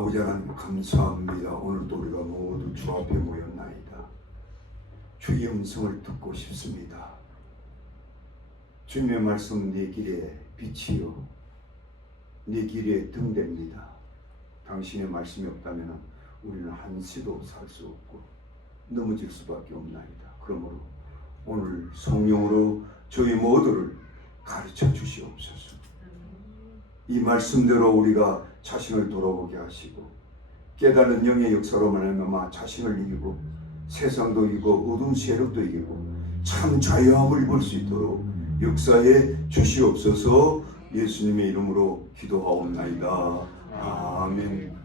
아버지 하나님 감사합니다. 오늘도 우리가 모두 주 앞에 모였나이다. 주의 음성을 듣고 싶습니다. 주님의 말씀 내 길에 빛이요 내 길에 등대입니다. 당신의 말씀이 없다면 우리는 한시도 살 수 없고 넘어질 수밖에 없나이다. 그러므로 오늘 성령으로 저희 모두를 가르쳐 주시옵소서. 이 말씀대로 우리가 자신을 돌아보게 하시고 깨달은 영의 역사로 말미암아 자신을 이기고 세상도 이기고 어둠 세력도 이기고 참 자유함을 입을 수 있도록 역사해 주시옵소서. 예수님의 이름으로 기도하옵나이다. 아멘.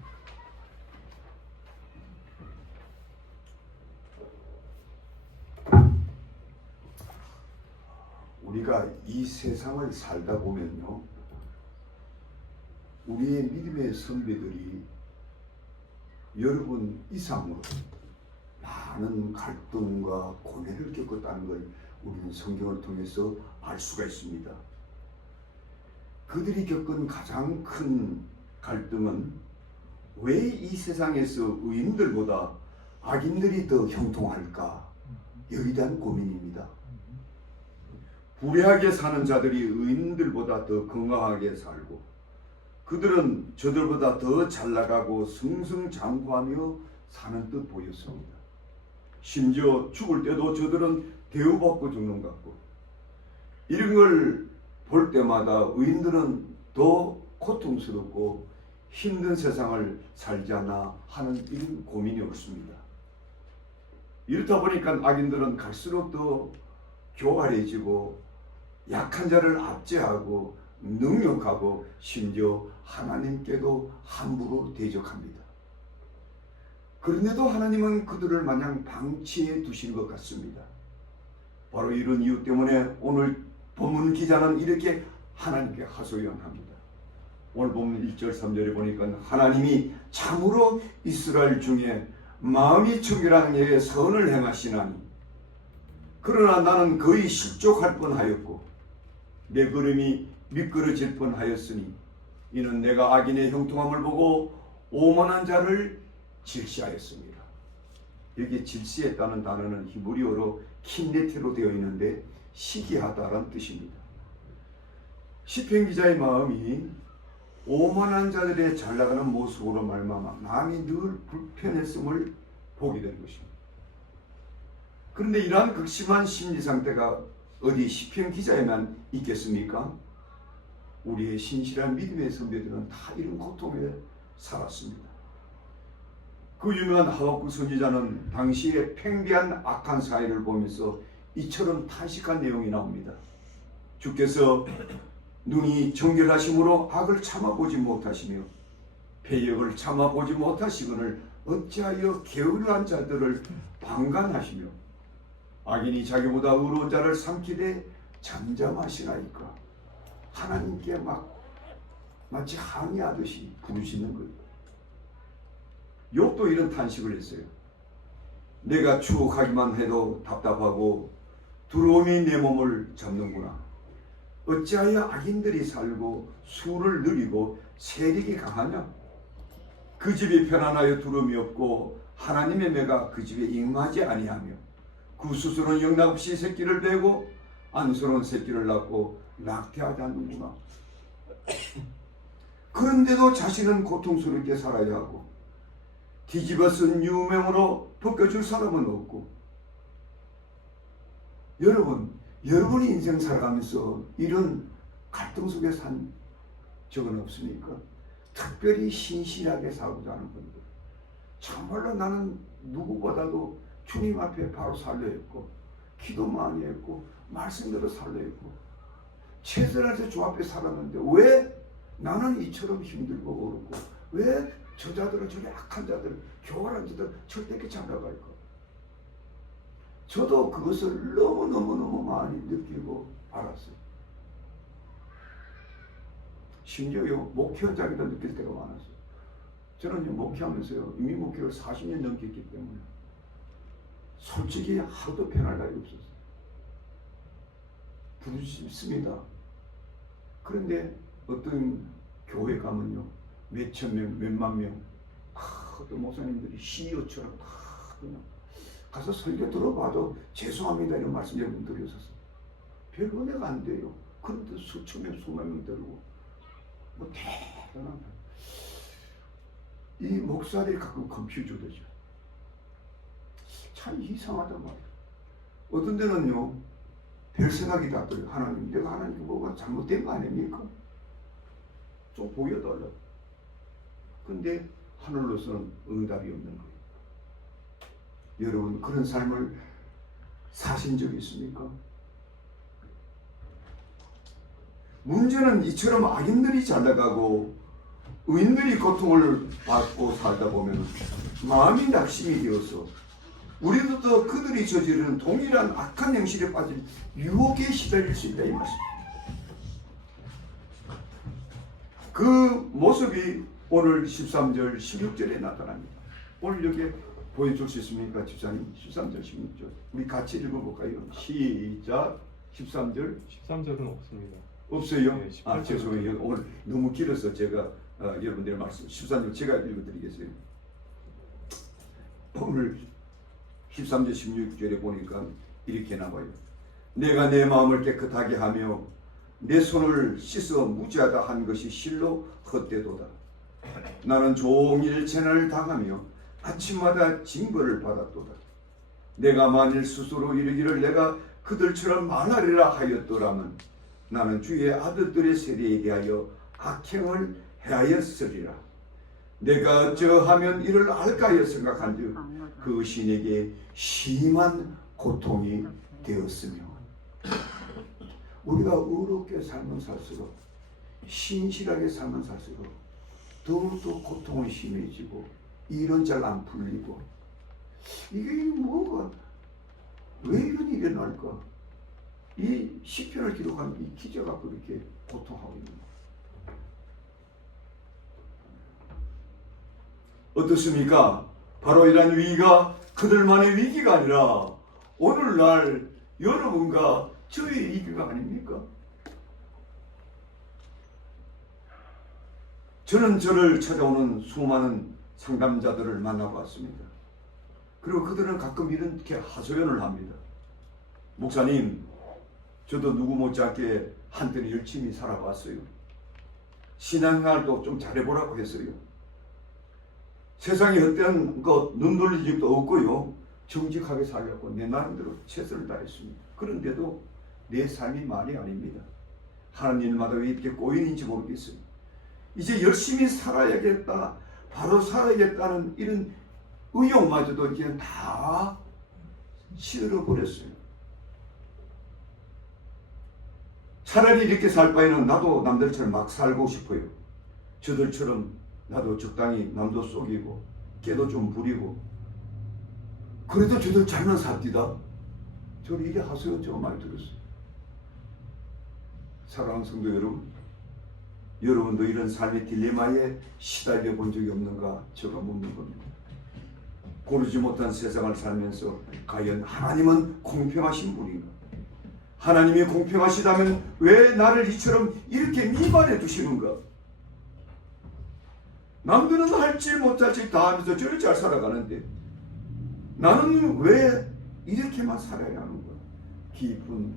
우리가 이 세상을 살다 보면요, 우리의 믿음의 선배들이 여러분 이상으로 많은 갈등과 고뇌를 겪었다는 걸 우리는 성경을 통해서 알 수가 있습니다. 그들이 겪은 가장 큰 갈등은 왜 이 세상에서 의인들보다 악인들이 더 형통할까? 여기에 대한 고민입니다. 불의하게 사는 자들이 의인들보다 더 건강하게 살고 그들은 저들보다 더 잘나가고 승승장구하며 사는 듯 보였습니다. 심지어 죽을 때도 저들은 대우받고 죽는 것 같고 이런 걸 볼 때마다 의인들은 더 고통스럽고 힘든 세상을 살지 않나 하는 이런 고민이 없습니다. 이렇다 보니까 악인들은 갈수록 더 교활해지고 약한 자를 압제하고 능욕하고 심지어 하나님께도 함부로 대적합니다. 그런데도 하나님은 그들을 마냥 방치해 두신 것 같습니다. 바로 이런 이유 때문에 오늘 본문 기자는 이렇게 하나님께 하소연합니다. 오늘 본문 1절 3절에 보니까 하나님이 참으로 이스라엘 중에 마음이 청결한 자에게 선을 행하시나니 그러나 나는 거의 실족할 뻔하였고 내 걸음이 미끄러질 뻔하였으니 이는 내가 악인의 형통함을 보고 오만한 자를 질시하였습니다. 여기 질시했다는 단어는 히브리어로 킨네테로 되어 있는데 시기하다라는 뜻입니다. 시편 기자의 마음이 오만한 자들의 잘나가는 모습으로 말미암아 마음이 늘 불편했음을 보게 된 것입니다. 그런데 이러한 극심한 심리 상태가 어디 시편 기자에만 있겠습니까? 우리의 신실한 믿음의 선배들은 다 이런 고통에 살았습니다. 그 유명한 하박국 선지자는 당시의 팽배한 악한 사회를 보면서 이처럼 탄식한 내용이 나옵니다. 주께서 눈이 정결하심으로 악을 참아보지 못하시며 패역을 참아보지 못하시거늘 어찌하여 게으르한 자들을 방관하시며 악인이 자기보다 의로운 자를 삼키되 잠잠하시나이까. 하나님께 마치 항의하듯이 부르시는 거예요. 욥도 이런 탄식을 했어요. 내가 추억하기만 해도 답답하고 두려움이 내 몸을 잡는구나. 어찌하여 악인들이 살고 수를 누리고 세력이 강하냐? 그 집이 편안하여 두려움이 없고 하나님의 매가 그 집에 임하지 아니하며 그 스스로는 영락없이 새끼를 베고 안쓰러운 새끼를 낳고 낙태하지 않는구나. 그런데도 자신은 고통스럽게 살아야 하고 뒤집어 쓴 유명으로 벗겨줄 사람은 없고 여러분이 인생 살아가면서 이런 갈등 속에 산 적은 없습니까? 특별히 신실하게 살고자 하는 분들, 정말로 나는 누구보다도 주님 앞에 바로 살려 했고 기도 많이 했고 말씀대로 살려 했고 최선을 다해서 주 앞에 살았는데 왜 나는 이처럼 힘들고 어렵고 왜 저자들은 저기 악한 자들, 교활한 자들 절대 이렇게 잡아갈까? 저도 그것을 너무너무 많이 느끼고 알았어요. 심지어 목회 현장에도 느낄 때가 많았어요. 저는 목회하면서요, 이미 목회를 40년 넘게 했기 때문에 솔직히 하루도 편할 날이 없었어요. 부르짖습니다. 그런데 어떤 교회 가면요, 몇천 명, 몇만 명, 어떤 목사님들이 CEO처럼 다 그냥 가서 설교 들어봐도 죄송합니다 이런 말씀 여러분 드렸었어. 별 은혜가 안 돼요. 그런데 수천 명 수만 명 들고 뭐 대단한 이 목사들이 가끔 컴퓨터되죠. 참 이상하단 말이야. 어떤 데는요 별 생각이 다 들어요. 하나님 내가 하나님 뭐가 잘못된 거 아닙니까? 좀 보여달라. 근데 하늘로서는 응답이 없는 거예요. 여러분 그런 삶을 사신 적이 있습니까? 문제는 이처럼 악인들이 잘 나가고 의인들이 고통을 받고 살다 보면 마음이 낙심이 되어서 우리도 또 그들이 저지르는 동일한 악한 행실에 빠진 유혹에 시달릴 수 있다 이 말씀입니다. 그 모습이 오늘 13절 16절에 나타납니다. 오늘 여기에 보여줄 수 있습니까? 집사님 13절 16절 우리 같이 읽어볼까요? 시작. 13절 13절은 없습니다. 없어요? 네, 아 죄송해요. 오늘 너무 길어서 제가 여러분들의 말씀 13절 제가 읽어드리겠어요. 오늘 13절 16절에 보니까 이렇게 나와요. 내가 내 마음을 깨끗하게 하며 내 손을 씻어 무죄하다 한 것이 실로 헛되도다. 나는 종일 재난을 당하며 아침마다 징벌을 받았도다. 내가 만일 스스로 이르기를 내가 그들처럼 망하리라 하였더라면 나는 주의 아들들의 세대에 대하여 악행을 해하였으리라. 내가 어쩌하면 이를 알까 하여 생각한즉 그것이 내게 심한 고통이 되었으며. 우리가 의롭게 살면 살수록 신실하게 살면 살수록 더욱더 고통은 심해지고 일은 잘 안 풀리고 이게 뭐가 왜 이런 일이 날까? 이 시편을 기록한 이 기자가 그렇게 고통하고 있는 거예요. 어떻습니까? 바로 이러한 위기가 그들만의 위기가 아니라 오늘날 여러분과 저의 위기가 아닙니까? 저는 저를 찾아오는 수많은 상담자들을 만나봤습니다. 그리고 그들은 가끔 이렇게 하소연을 합니다. 목사님, 저도 누구 못지않게 한때는 열심히 살아봤어요. 신앙생활도 좀 잘해보라고 했어요. 세상에 헛된 것 눈 돌릴 적도 없고요. 정직하게 살려고 내 나름대로 최선을 다했습니다. 그런데도 내 삶이 말이 아닙니다. 하는 일마다 왜 이렇게 꼬이는지 모르겠어요. 이제 열심히 살아야겠다, 바로 살아야겠다는 이런 의욕마저도 이제 다 실어버렸어요. 차라리 이렇게 살 바에는 나도 남들처럼 막 살고 싶어요. 저들처럼 나도 적당히 남도 속이고 깨도 좀 부리고 그래도 저들 잘만 삽디다. 저를 이래 하소연 제가 많이 들었어요. 사랑하는 성도 여러분, 여러분도 이런 삶의 딜레마에 시달려 본 적이 없는가 제가 묻는 겁니다. 고르지 못한 세상을 살면서 과연 하나님은 공평하신 분인가? 하나님이 공평하시다면 왜 나를 이처럼 이렇게 미반해 두시는가? 남들은 할지 못할지 다 하면서 저를 잘 살아가는데 나는 왜 이렇게만 살아야 하는 거야? 깊은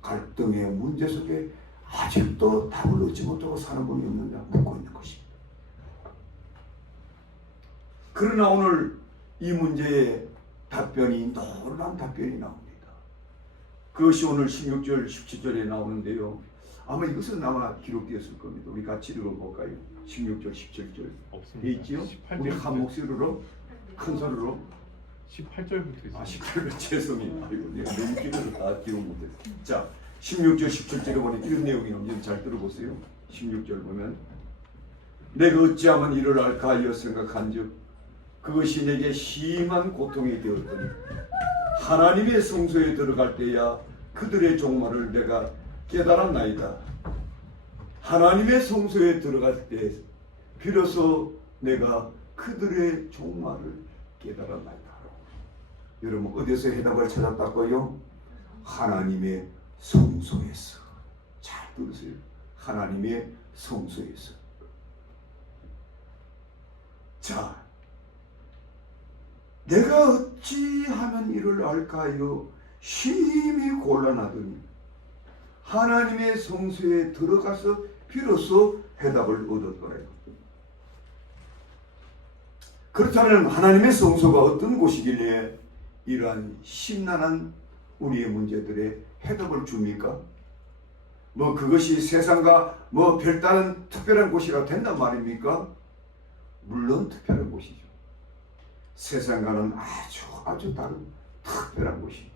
갈등의 문제 속에 아직도 답을 얻지 못하고 사는 분이 없느냐 묻고 있는 것입니다. 그러나 오늘 이 문제의 답변이 놀라운 답변이 나옵니다. 그것이 오늘 16절 17절에 나오는데요. 아마 이것은 아마 기록되었을 겁니다. 우리 같이 읽어볼까요? 16절 17절 없습니다. 돼 있지요? 우리 한 목소리로 큰 소리로 18절부터 있습니다. 18절 죄송해요. 아이고 내가 너무 길어서 다 기억 못했어. 자 16절 17절에 보니 이런 내용이 나오는지 잘 들어보세요. 16절 보면 내가 어찌하면 이를 알까 하여 생각한즉 그것이 내게 심한 고통이 되었더니 하나님의 성소에 들어갈 때야 그들의 종말을 내가 깨달았나이다. 하나님의 성소에 들어갈 때 비로소 내가 그들의 종말을 깨달았나이다. 여러분 어디서 해답을 찾았다고요? 하나님의 성소에서. 잘 들으세요. 하나님의 성소에서. 자, 내가 어찌하면 이를 알까요? 심히 곤란하더니 하나님의 성소에 들어가서 비로소 해답을 얻었더래요. 그렇다면 하나님의 성소가 어떤 곳이길래 이러한 심란한 우리의 문제들의 해답을 줍니까? 뭐 그것이 세상과 뭐 별다른 특별한 곳이라 된단 말입니까? 물론 특별한 곳이죠. 세상과는 아주 다른 특별한 곳이.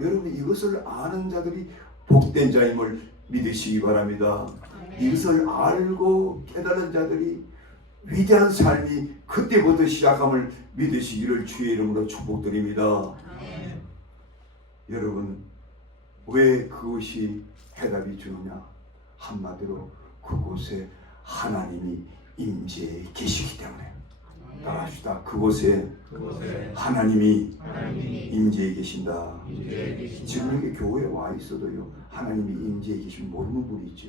여러분 이것을 아는 자들이 복된 자임을 믿으시기 바랍니다. 이것을 알고 깨달은 자들이 위대한 삶이 그때부터 시작함을 믿으시기를 주의 이름으로 축복드립니다. 여러분 왜 그것이 해답이 주느냐? 한마디로 그곳에 하나님이 임재해 계시기 때문에. 따라합시다. 그곳에 하나님이 임재해 계신다. 지금 여기 교회에 와 있어도요 하나님이 임재해 계시면 모르는 분이 있죠.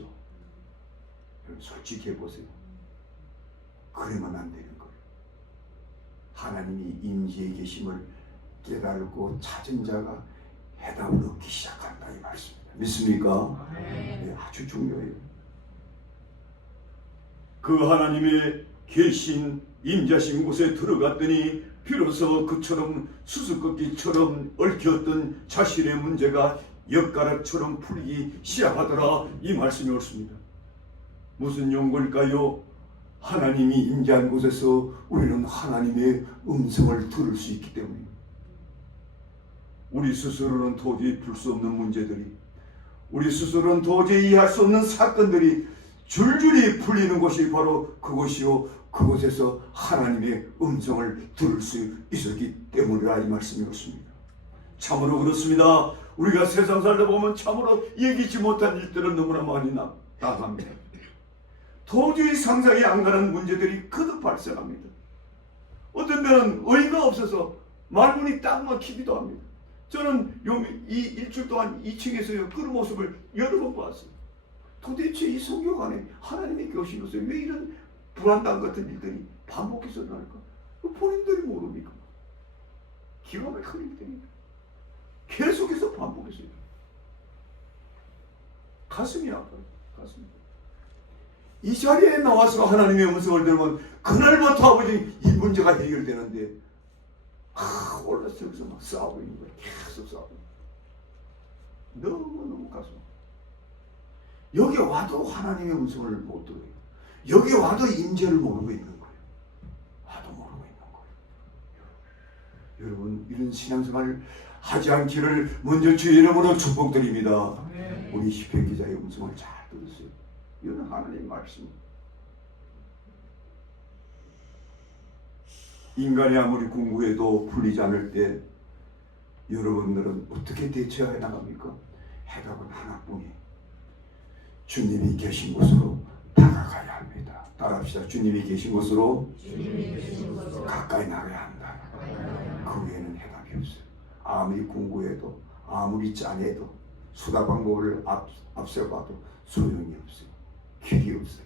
여러분 솔직히 해보세요. 그러면 안 되는 거예요. 하나님이 임재해 계심을 깨달고 찾은 자가 해답을 얻기 시작한다 이 말씀입니다. 믿습니까? 네, 아주 중요해요. 그 하나님의 계신 임자신 곳에 들어갔더니 비로소 그처럼 수수께끼처럼 얽혔던 자신의 문제가 엿가락처럼 풀리기 시작하더라 이 말씀이 옳습니다. 무슨 용어일까요? 하나님이 임재한 곳에서 우리는 하나님의 음성을 들을 수 있기 때문입니다. 우리 스스로는 도저히 풀 수 없는 문제들이, 우리 스스로는 도저히 이해할 수 없는 사건들이 줄줄이 풀리는 곳이 바로 그곳이요, 그곳에서 하나님의 음성을 들을 수 있었기 때문이라 이 말씀이었습니다. 참으로 그렇습니다. 우리가 세상 살다 보면 참으로 얘기치 못한 일들은 너무나 많이 나갑니다. 도저히 상상이 안 가는 문제들이 거듭 발생합니다. 어떤 때는 어이가 없어서 말문이 딱 막히기도 합니다. 저는 이 일주일 동안 2층에서요 그런 모습을 여러 번 봤어요. 도대체 이 성경 안에 하나님이 계시면서 왜 이런 불안당 같은 일들이 반복해서 일어날까? 본인들이 모릅니까? 기가 막힌 일들입니다. 계속해서 반복해서 일어나요. 가슴이 아파요. 가슴이. 이 자리에 나와서 하나님의 음성을 들으면 그날부터 아버지 이 문제가 해결되는데 올라서 여기서 막 싸우고 있는 거예요. 계속 싸우고. 너무너무 가슴. 여기 와도 하나님의 음성을 못 들어요. 여기 와도 임재를 모르고 있는 거예요. 와도 모르고 있는 거예요. 여러분 이런 신앙생활을 하지 않기를 먼저 주의 이름으로 축복드립니다. 우리 시편 기자의 음성을 잘 들으세요. 이건 하나님의 말씀입니다. 인간이 아무리 공부해도 풀리지 않을 때 여러분들은 어떻게 대처해 나갑니까? 해답은 하나뿐이에요. 주님이 계신 곳으로 다가가야 합니다. 따라합시다. 주님이 계신 곳으로 가까이 나가야 한다. 그 외에는 해답이 없어요. 아무리 공부해도 아무리 짜내도 수다 방법을 앞세워봐도 소용이 없어요. 길이 없어요.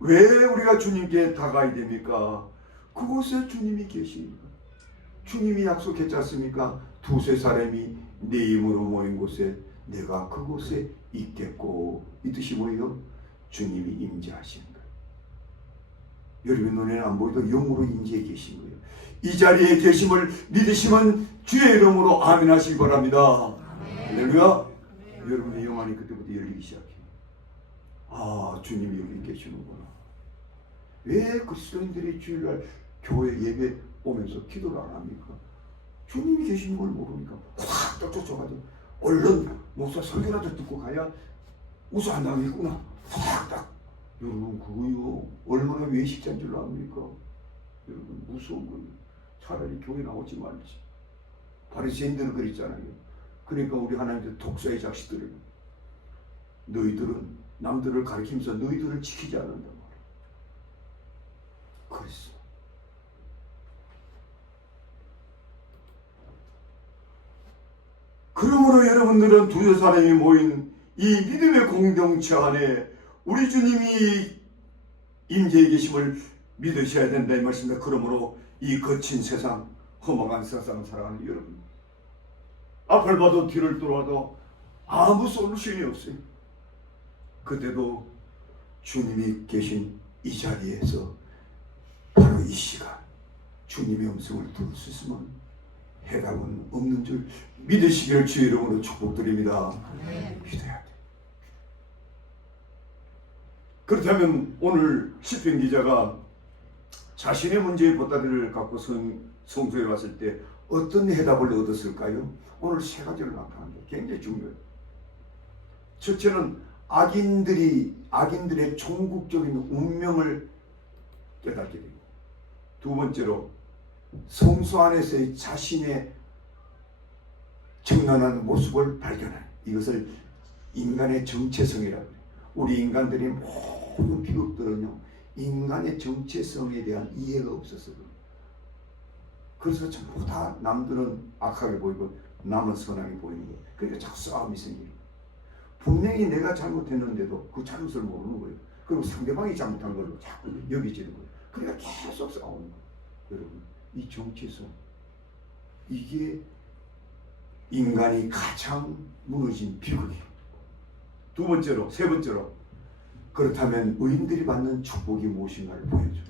왜 우리가 주님께 다가가야 됩니까? 그곳에 주님이 계시니까. 주님이 약속했지 않습니까? 두세 사람이 내 이름으로 모인 곳에 내가 그곳에 있겠고. 이 뜻이 뭐예요? 주님이 임재하시는 거예요. 여러분 눈에는 안 보이도 영으로 임재해 계신 거예요. 이 자리에 계심을 믿으시면 주의 이름으로 아멘 하시기 바랍니다. 할렐루야. 여러분의 영안이 그때부터 열리기 시작해요. 아, 주님이 여기 계시는구나. 왜 그리스도인들이 주일날 교회 예배 오면서 기도를 안 합니까? 주님이 계시는 걸 모르니까 확 쫓아가지고 얼른 목사 설교라도 듣고 가야 우수 안 당하겠구나. 확 딱. 여러분 그거요 얼마나 외식자인 줄 압니까? 여러분 무서운 거예요. 차라리 교회 나오지 말지. 바리새인들은 그랬잖아요. 그러니까 우리 하나님들 독사의 자식들을 너희들은 남들을 가리키면서 너희들을 지키지 않는단 말이야. 그랬어. 그러므로 여러분들은 두세 사람이 모인 이 믿음의 공동체 안에 우리 주님이 임재해 계심을 믿으셔야 된다 이 말씀입니다. 그러므로 이 거친 세상, 험악한 세상을 살아가는 여러분, 앞을 봐도 뒤를 돌아도 아무 솔루션이 없어요. 그때도 주님이 계신 이 자리에서 바로 이 시간 주님의 음성을 들을 수 있으면 해답은 없는 줄 믿으시기를 주의 이름으로 축복드립니다. 믿어야 돼. 그렇다면 오늘 시편 기자가 자신의 문제의 보따리를 갖고 성소에 왔을 때 어떤 해답을 얻었을까요? 오늘 세 가지를 나타납니다. 굉장히 중요해요. 첫째는 악인들의 종국적인 운명을 깨닫게 되고, 두 번째로 성소 안에서의 자신의 정연한 모습을 발견하는, 이것을 인간의 정체성이라고 해요. 우리 인간들의 모든 비극들은요, 인간의 정체성에 대한 이해가 없었어요. 그래서 전부 다 남들은 악하게 보이고 남은 선하게 보이는 거예요. 그러니까 자꾸 싸움이 생기는 거예요. 분명히 내가 잘못했는데도 그 잘못을 모르는 거예요. 그리고 상대방이 잘못한 걸로 자꾸 여기지는 거예요. 그러니까 계속 싸우는 거예요. 여러분, 이 정체성, 이게 인간이 가장 무너진 비극이에요. 두 번째로, 세 번째로, 그렇다면 의인들이 받는 축복이 무엇인가를 보여줘요.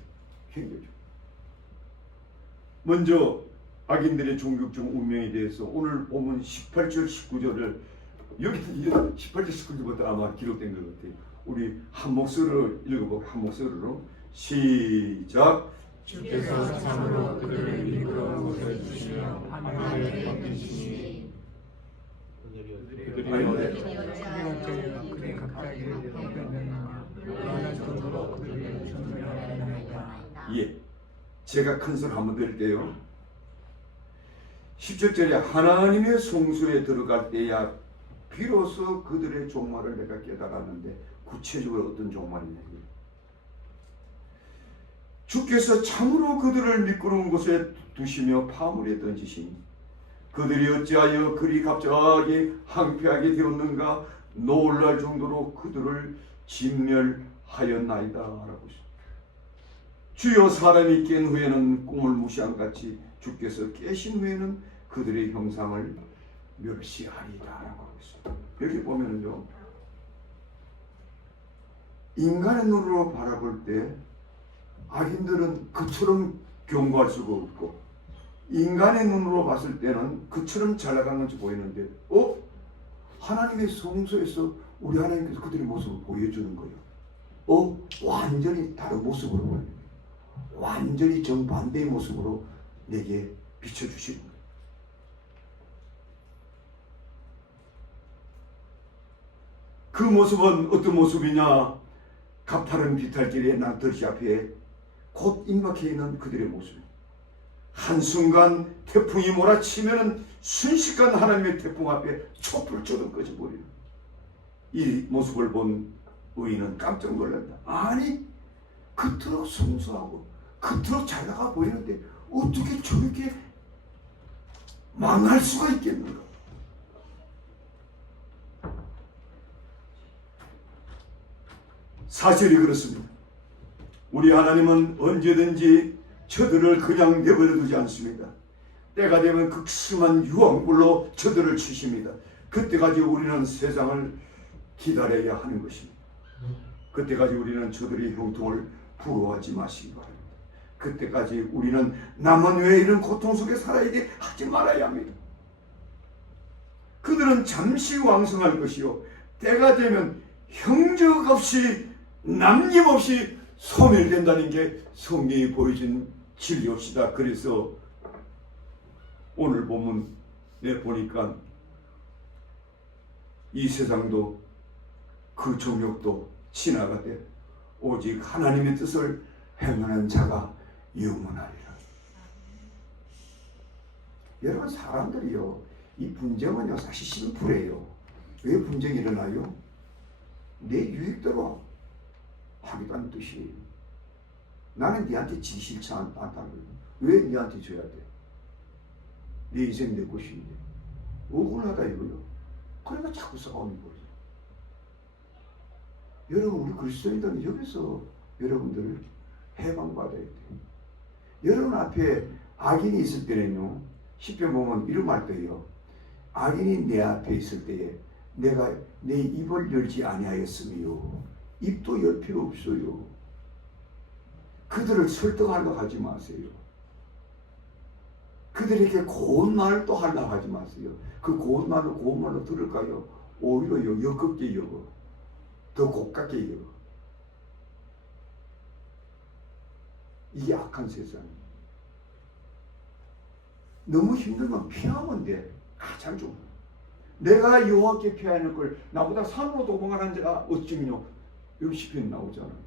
굉장히 좋아요. 먼저 악인들의 종국적 운명에 대해서 오늘 보면 18절 19절을, 여기 18절 19절부터 아마 기록된 것 같아요. 우리 한 목소리로 읽어보고, 한 목소리로 시작. 주께서 참으로 그들을 이끌어 곳을 주시며 하늘을 맡기시니 그들이 그들이 갑자기 회개하였느냐 놀랄 정도로 그들을 존경하였나이다. 예, 제가 큰 소리 한번 드릴게요. 17절에 하나님의 성소에 들어갈 때야 비로소 그들의 종말을 내가 깨달았는데, 구체적으로 어떤 종말이냐. 주께서 참으로 그들을 미끄러운 곳에 두시며 파물에 던지시니 그들이 어찌하여 그리 갑자기 항폐하게 되었는가, 놀랄 정도로 그들을 진멸하였나이다 라고 있습니다. 주여, 사람이 깬 후에는 꿈을 무시한 같이 주께서 깨신 후에는 그들의 형상을 멸시하리다 라고 하고 있습니다. 여기 보면은요, 인간의 눈으로 바라볼 때 악인들은 그처럼 견고할 수가 없고, 인간의 눈으로 봤을 때는 그처럼 잘 나가는 것이 보이는데, 하나님의 성소에서 우리 하나님께서 그들의 모습을 보여주는 거예요. 완전히 다른 모습으로 보여요. 완전히 정반대의 모습으로 내게 비춰주시는 거예요. 그 모습은 어떤 모습이냐? 가파른 비탈길의 낭떠러지 앞에 곧 임박해 있는 그들의 모습. 한순간 태풍이 몰아치면은 순식간 하나님의 태풍 앞에 촛불처럼 꺼져버리는 이 모습을 본 의인은 깜짝 놀란다. 아니, 그토록 순수하고 그토록 잘 나가 보이는데 어떻게 저렇게 망할 수가 있겠는가? 사실이 그렇습니다. 우리 하나님은 언제든지 저들을 그냥 내버려 두지 않습니다. 때가 되면 극심한 유황불로 저들을 치십니다. 그때까지 우리는 세상을 기다려야 하는 것입니다. 그때까지 우리는 저들의 형통을 부러워하지 마시기 바랍니다. 그때까지 우리는 남은 왜 이런 고통 속에 살아야지 하지 말아야 합니다. 그들은 잠시 왕성할 것이요, 때가 되면 형적 없이 남김없이 소멸된다는 게 성경이 보여준 진리옵시다. 그래서 오늘 보면 보니까 이 세상도 그 정욕도 지나가되 오직 하나님의 뜻을 행하는 자가 영원하리라. 여러분, 사람들이요, 이 분쟁은요 사실 심플해요. 왜 분쟁이 일어나요? 내 유익대로 하기도 하는 뜻이에요. 나는 네한테 지 싫지 않다는 거예요. 왜 네한테 줘야 돼? 내 인생 내 것인데. 억울하다 이거요. 그러니까 자꾸 싸움이 벌어져. 여러분, 우리 그리스도인들은 여기서 여러분들 해방받아야 돼. 여러분 앞에 악인이 있을 때는요, 시편 보면 이런 말도 해요. 악인이 내 앞에 있을 때에 내가 내 입을 열지 아니하였으며, 입도 열 필요 없어요. 그들을 설득하려고 하지 마세요. 그들에게 고운 말을 또 하려고 하지 마세요. 그 고운 말로 들을까요? 오히려 역겹게 여겨. 더 곱깝게 여겨. 이게 악한 세상이에요. 너무 힘들면 피하면 돼. 가장 좋은. 내가 여호와께 피하는 걸 나보다 산으로 도망하는 자가 어찌며, 여기 시편에 나오잖아요.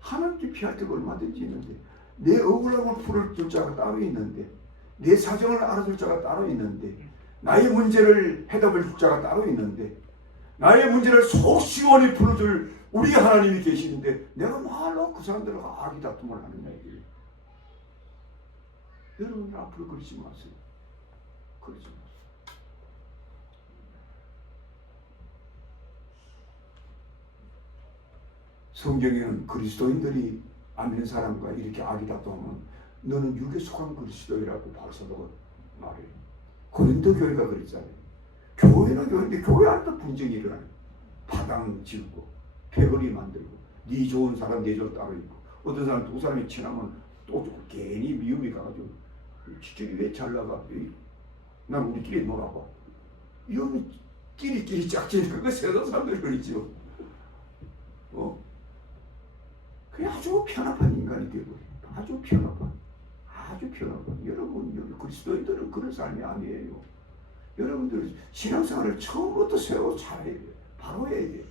하나님께 피할 때가 얼마든지 있는데, 내 억울함을 풀어줄 자가 따로 있는데, 내 사정을 알아줄 자가 따로 있는데, 나의 문제를 해답을 줄 자가 따로 있는데, 나의 문제를 속 시원히 풀어줄 우리 하나님이 계시는데, 내가 말로 그 사람들과 악의 다툼을 하느냐 이게. 여러분들 앞으로 그러지 마세요. 그러지 마세요. 성경에는 그리스도인들이 안 믿는 사람과 이렇게 악이 다투면 너는 육에 속한 그리스도이라고 바울 사도가 말해요. 고린도 교회가 그랬잖아요. 교회는 교회인데 교회 안에도 분쟁이 일어나요. 파당 지고 패거리 만들고, 네 좋은 사람 내 좋은 따로 있고, 어떤 사람 두 사람이 친하면 또 괜히 미움이 가가지고 지들이 왜 잘 나가? 난 우리끼리 놀아봐. 이러면 끼리끼리 짝지니까 그거 세상 사람들이 그러죠. 그게 아주 편협한 인간이 되고, 아주 편협한. 여러분, 그리스도인들은 그런 삶이 아니에요. 여러분들 신앙생활을 처음부터 새로 잘해야 돼요. 바로 해야 돼요.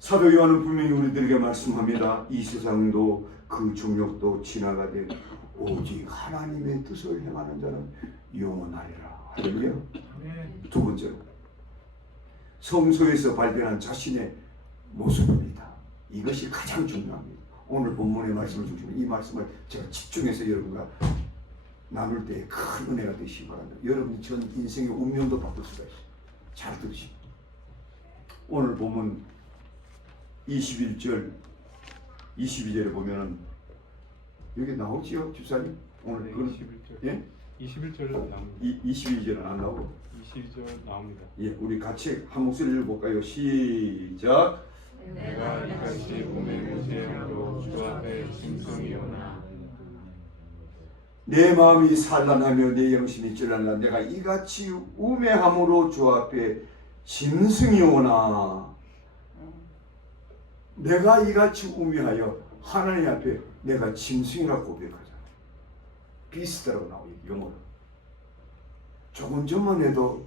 사도 요한은 분명히 우리들에게 말씀합니다. 이 세상도 그 정욕도 지나가되 오직 하나님의 뜻을 행하는 자는 영원하리라. 할렐루야. 두 번째로, 성소에서 발견한 자신의 모습입니다. 이것이 가장 중요합니다. 오늘 본문의 말씀을 중심으로 이 말씀을 제가 집중해서 여러분과 나눌 때 큰 은혜가 되시기 바랍니다. 여러분 전 인생의 운명도 바꿀 수가 있어요. 잘 들으십시오. 오늘 본문 21절, 22절에 보면은 여기 나오지요, 집사님? 오늘 네, 그건 21절. 예? 21절 나옵니다. 22절은 안 나오고. 22절 나옵니다. 예, 우리 같이 한 목소리를 읽어볼까요? 시작. 내가 이같이 몸의 무죄함으로 주 앞에 짐승이오나 내 마음이 산란하며 내 영심이 찔란다. 내가 이같이 우매함으로 주 앞에 짐승이 오나. 내가 이같이 우매하여 하나님 앞에 내가 짐승이라고 고백하잖아. 비슷하다고 나오요, 영어로. 조금 전만 해도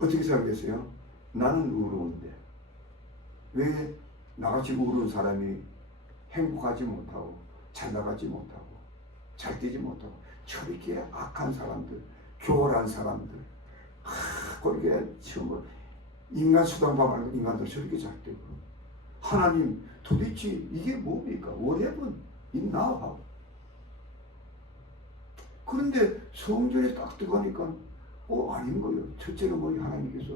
어떻게 생각했어요? 나는 의로운데 왜 나같이 의로운 사람이 행복하지 못하고 잘 나가지 못하고 잘 되지 못하고 저렇게 악한 사람들, 교활한 사람들, 그렇게 지금 인간 수단밥 말고 인간들 저렇게 잘 되고, 하나님 도대체 이게 뭡니까? Whatever in now. 그런데 성전에 딱 들어가니까 아닌 거예요. 첫째는 뭐지? 하나님께서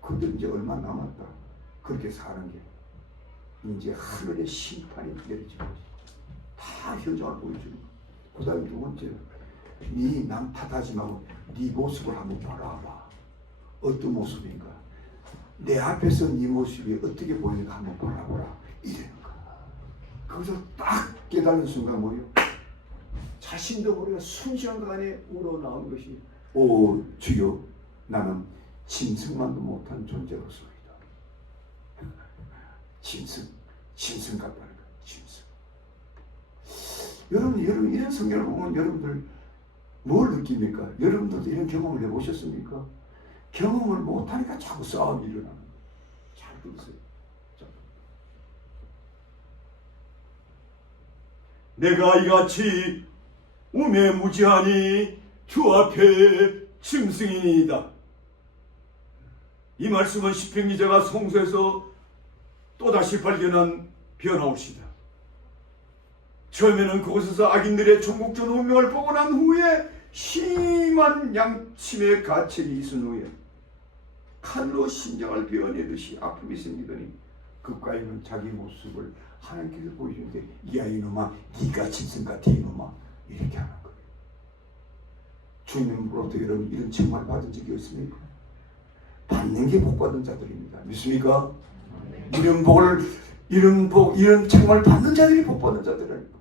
그들 이제 얼마 남았다. 그렇게 사는 게 이제 하늘의 심판이 내려지는 거지. 다 현장을 보여주는 거. 그 다음에 두 번째는 네 남 탓하지 말고 네 모습을 한번 바라봐. 어떤 모습인가? 내 앞에서 네 모습이 어떻게 보이는가 한번 바라보라. 이러는 거야. 거기서 딱 깨달은 순간 뭐예요? 자신도 모르게 순식간에 우러나온 것이, 오 주여, 나는 짐승만도 못한 존재로서이다. 짐승 같다는 거야. 짐승. 여러분 이런 성경을 보면 여러분들 뭘 느낍니까? 여러분들도 이런 경험을 해보셨습니까? 경험을 못하니까 자꾸 싸움이 일어나는 거예요. 잘 들으세요. 자. 내가 이같이 우매무지하니 주 앞에 짐승이니이다. 이 말씀은 시편 기자가 성소에서 또다시 발견한 변화옵시다. 처음에는 그곳에서 악인들의 종국전 운명을 보고 난 후에 심한 양침의 가책이 있은 후에 칼로 심장을 베어내듯이 아픔이 생기더니 그가에는 자기 모습을 하나님께서 보여주는데, 야 이놈아, 네가 짐승 같아 이놈아, 이렇게 하는 거예요. 주님으로부터 여러분 이런 책망을 받은 적이 있습니까? 받는 게 복 받은 자들입니다. 믿습니까? 이런 책망을 받는 자들이 복 받는 자들입니다.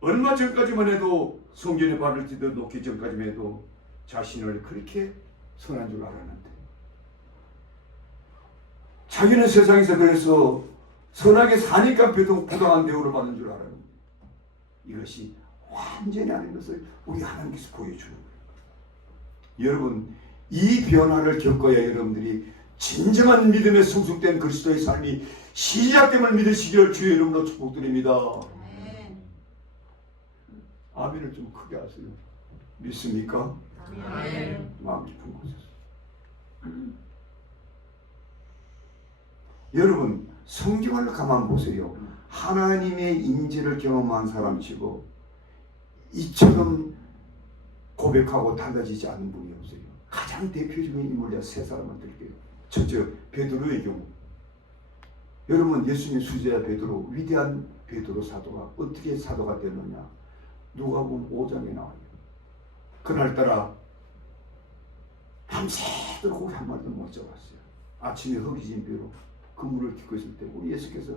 얼마 전까지만 해도 성전에 발을 디뎌놓기 전까지만 해도 자신을 그렇게 선한 줄 알았는데, 자기는 세상에서 그래서 선하게 사니까 부당한 대우를 받는 줄 알았는데, 이것이 완전히 아닌 것을 우리 하나님께서 보여주는 거예요. 여러분, 이 변화를 겪어야 여러분들이 진정한 믿음에 성숙된 그리스도의 삶이 시작됨을 믿으시기를 주의 이름으로 축복드립니다. 아멘을 좀 크게 하세요. 믿습니까? 마음 깊은 곳에서. 여러분, 성경을 가만 보세요. 하나님의 임재를 경험한 사람치고 이처럼 고백하고 달라지지 않은 분이 없어요. 가장 대표적인 인물 내가 세 사람을 드릴게요. 첫째, 베드로의 경우. 여러분, 예수님 수제자 베드로, 위대한 베드로 사도가 어떻게 사도가 되느냐? 누가복음 5장에 나와요. 그날따라 밤새도록 고기 한 마리도 못 잡았어요. 아침에 허기진 배로 그물을 깃고 있을 때 우리 예수께서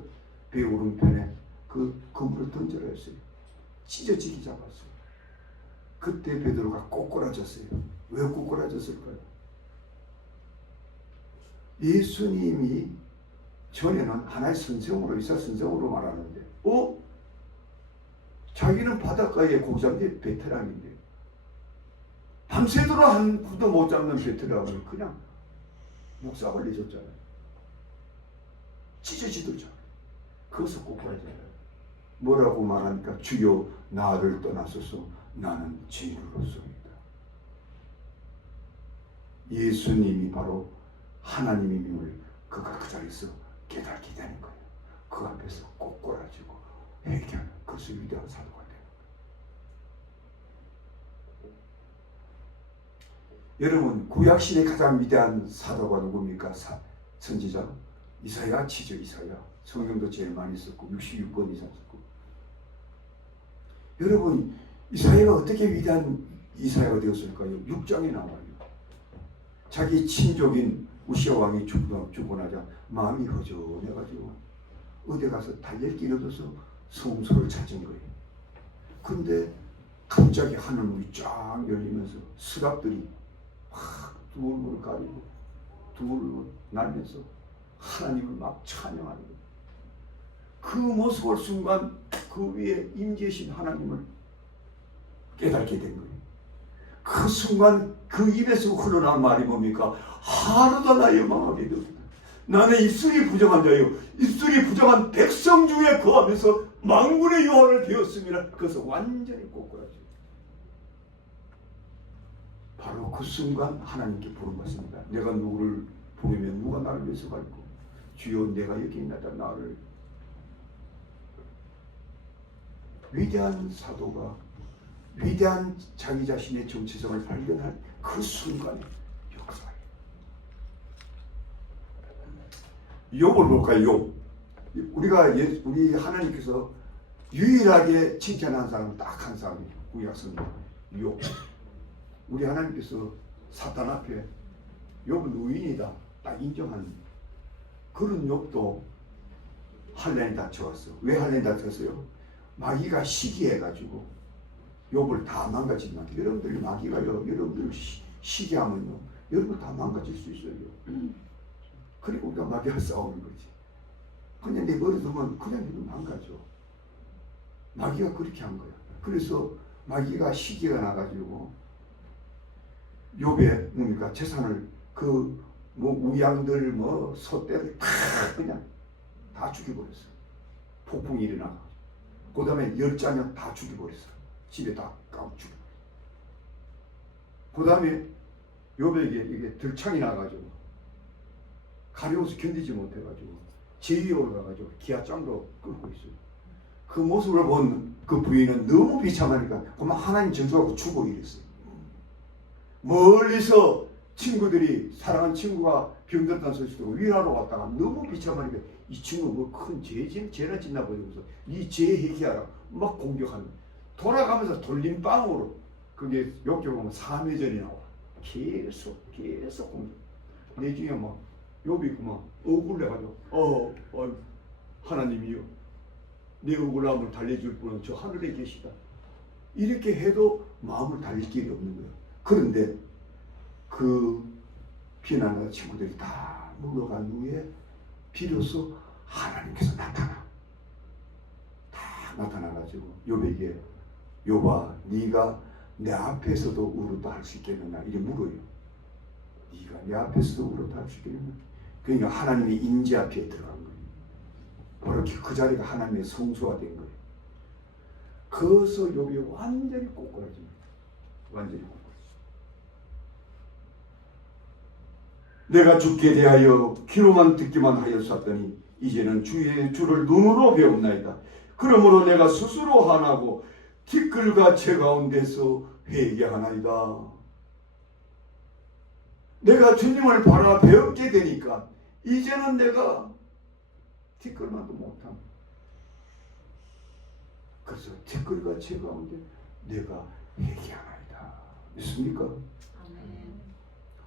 배 오른편에 그 그물을 던져라 했어요. 찢어지게 잡았어요. 그때 베드로가 꼬꾸라졌어요. 왜 꼬꾸라졌을까요? 예수님이 전에는 하나의 선생으로, 의사 선생으로 말하는데, 자기는 바닷가에 고기 잡는 베테랑인데 밤새도록 한 구도 못 잡는 베테랑을 그냥 묵사발 내줬잖아요. 찢어지더잖아요. 그것을 꼬꾸라져요. 뭐라고 말하니까, 주여 나를 떠나소서, 나는 진리로서입니다. 예수님이 바로 하나님임을 그가 그 자리에서 깨닫게 되는 거예요. 그 앞에서 꼬꾸라지고 회개하는, 그것을 위대한 사도가 되는 거예요. 여러분, 구약시대의 가장 위대한 사도가 누굽니까? 선지자 이사야 치죠. 이사야. 성경도 제일 많이 썼고 66번 이상 썼고. 여러분, 이사야가 어떻게 위대한 이사야가 되었을까요? 6장에 나와요. 자기 친족인 우시아 왕이 죽고 나자 마음이 허전해가지고 어디 가서 달랠 길 없어서 성소를 찾은 거예요. 근데 갑자기 하늘문이 쫙 열리면서 스랍들이 확 두물을 가리고 두물을 날면서 하나님을 막 찬양하는 거예요. 그 모습을 순간 그 위에 임재신 하나님을 깨닫게 된 거예요. 그 순간 그 입에서 흘러나온 말이 뭡니까? 하루도 나 영광하게 되었다. 나는 입술이 부정한 자요, 입술이 부정한 백성 중에 거하면서 만군의 여호와를 배웠습니다. 그래서 완전히 꼬꾸라져. 바로 그 순간 하나님께 부름받습니다. 내가 누구를 부르면 누가 나를 위해서 갈고, 주여 내가 여기 있나다. 나를. 위대한 사도가 위대한 자기 자신의 정체성을 발견할 그 순간의 역사예요. 욥을 볼까요? 욥. 우리 하나님께서 유일하게 칭찬한 사람은 딱 한 사람이에요. 구약성경 욥. 우리 하나님께서 사탄 앞에 욥은 의인이다 딱 인정한 그런 욥도 한란이 닥쳐왔어. 왜 한란이 닥쳤어요? 마귀가 시기해가지고 욥을 다 망가진다. 여러분들이 마귀가요, 여러분들 시기하면요, 여러분 다 망가질 수 있어요. 그리고 우리가 마귀와 싸우는 거지. 그냥 내 머리 두면 그냥 이거 망가져. 마귀가 그렇게 한 거야. 그래서 마귀가 시기가 나가지고 욥의 뭡니까 재산을 우양들 소떼를 다 그냥 다 죽여버렸어. 폭풍이 일어나가. 그 다음에 열자녀 다 죽여버렸어. 집에 다 죽여버렸어. 그 다음에 욥에게 이게 들창이 나가지고 가려워서 견디지 못해가지고 제위에 올라가가지고 기아장으로 끌고 있어요. 그 모습을 본 그 부인은 너무 비참하니까 그만 하나님 전수하고 죽어 이랬어요. 멀리서 친구들이 사랑하는 친구가 병들었다는 소식 듣고 위로하러 왔다가 너무 비참하니까 이 친구 뭐 큰 죄나 짓나 보면서 이 죄 해결하라 막 공격하는 거예요. 돌아가면서 돌림방으로 그게 욕조 보면 사매절이 나와. 계속 공격. 내중에 막 욥이 그만 억울해가지고 하나님이요 내 억울함을 달래줄 분은 저 하늘에 계시다. 이렇게 해도 마음을 달릴 길이 없는 거예요. 그런데 그 비난하는 친구들이 다 물러간 후에 비로소 하나님께서 다 나타나가지고 욥에게 욥아 네가 내 앞에서도 울었다 할 수 있겠느냐 이렇게 물어요. 네가 내 앞에서도 울었다 할 수 있겠느냐. 그러니까 하나님의 인지 앞에 들어간 거예요. 바로 그 자리가 하나님의 성소가 된 거예요. 거기서 욥이 완전히 꼬꾸라집니다. 완전히 꼬꾸라집니다. 내가 죽게 대하여 귀로만 듣기만 하였었더니 이제는 주를 눈으로 배웠나이다. 그러므로 내가 스스로 화나고 티끌과 채 가운데서 회개하나이다. 내가 주님을 바라 배웠게 되니까 이제는 내가 티끌만도 못함. 그래서 티끌과 채 가운데 내가 회개하나이다. 믿습니까? 아멘.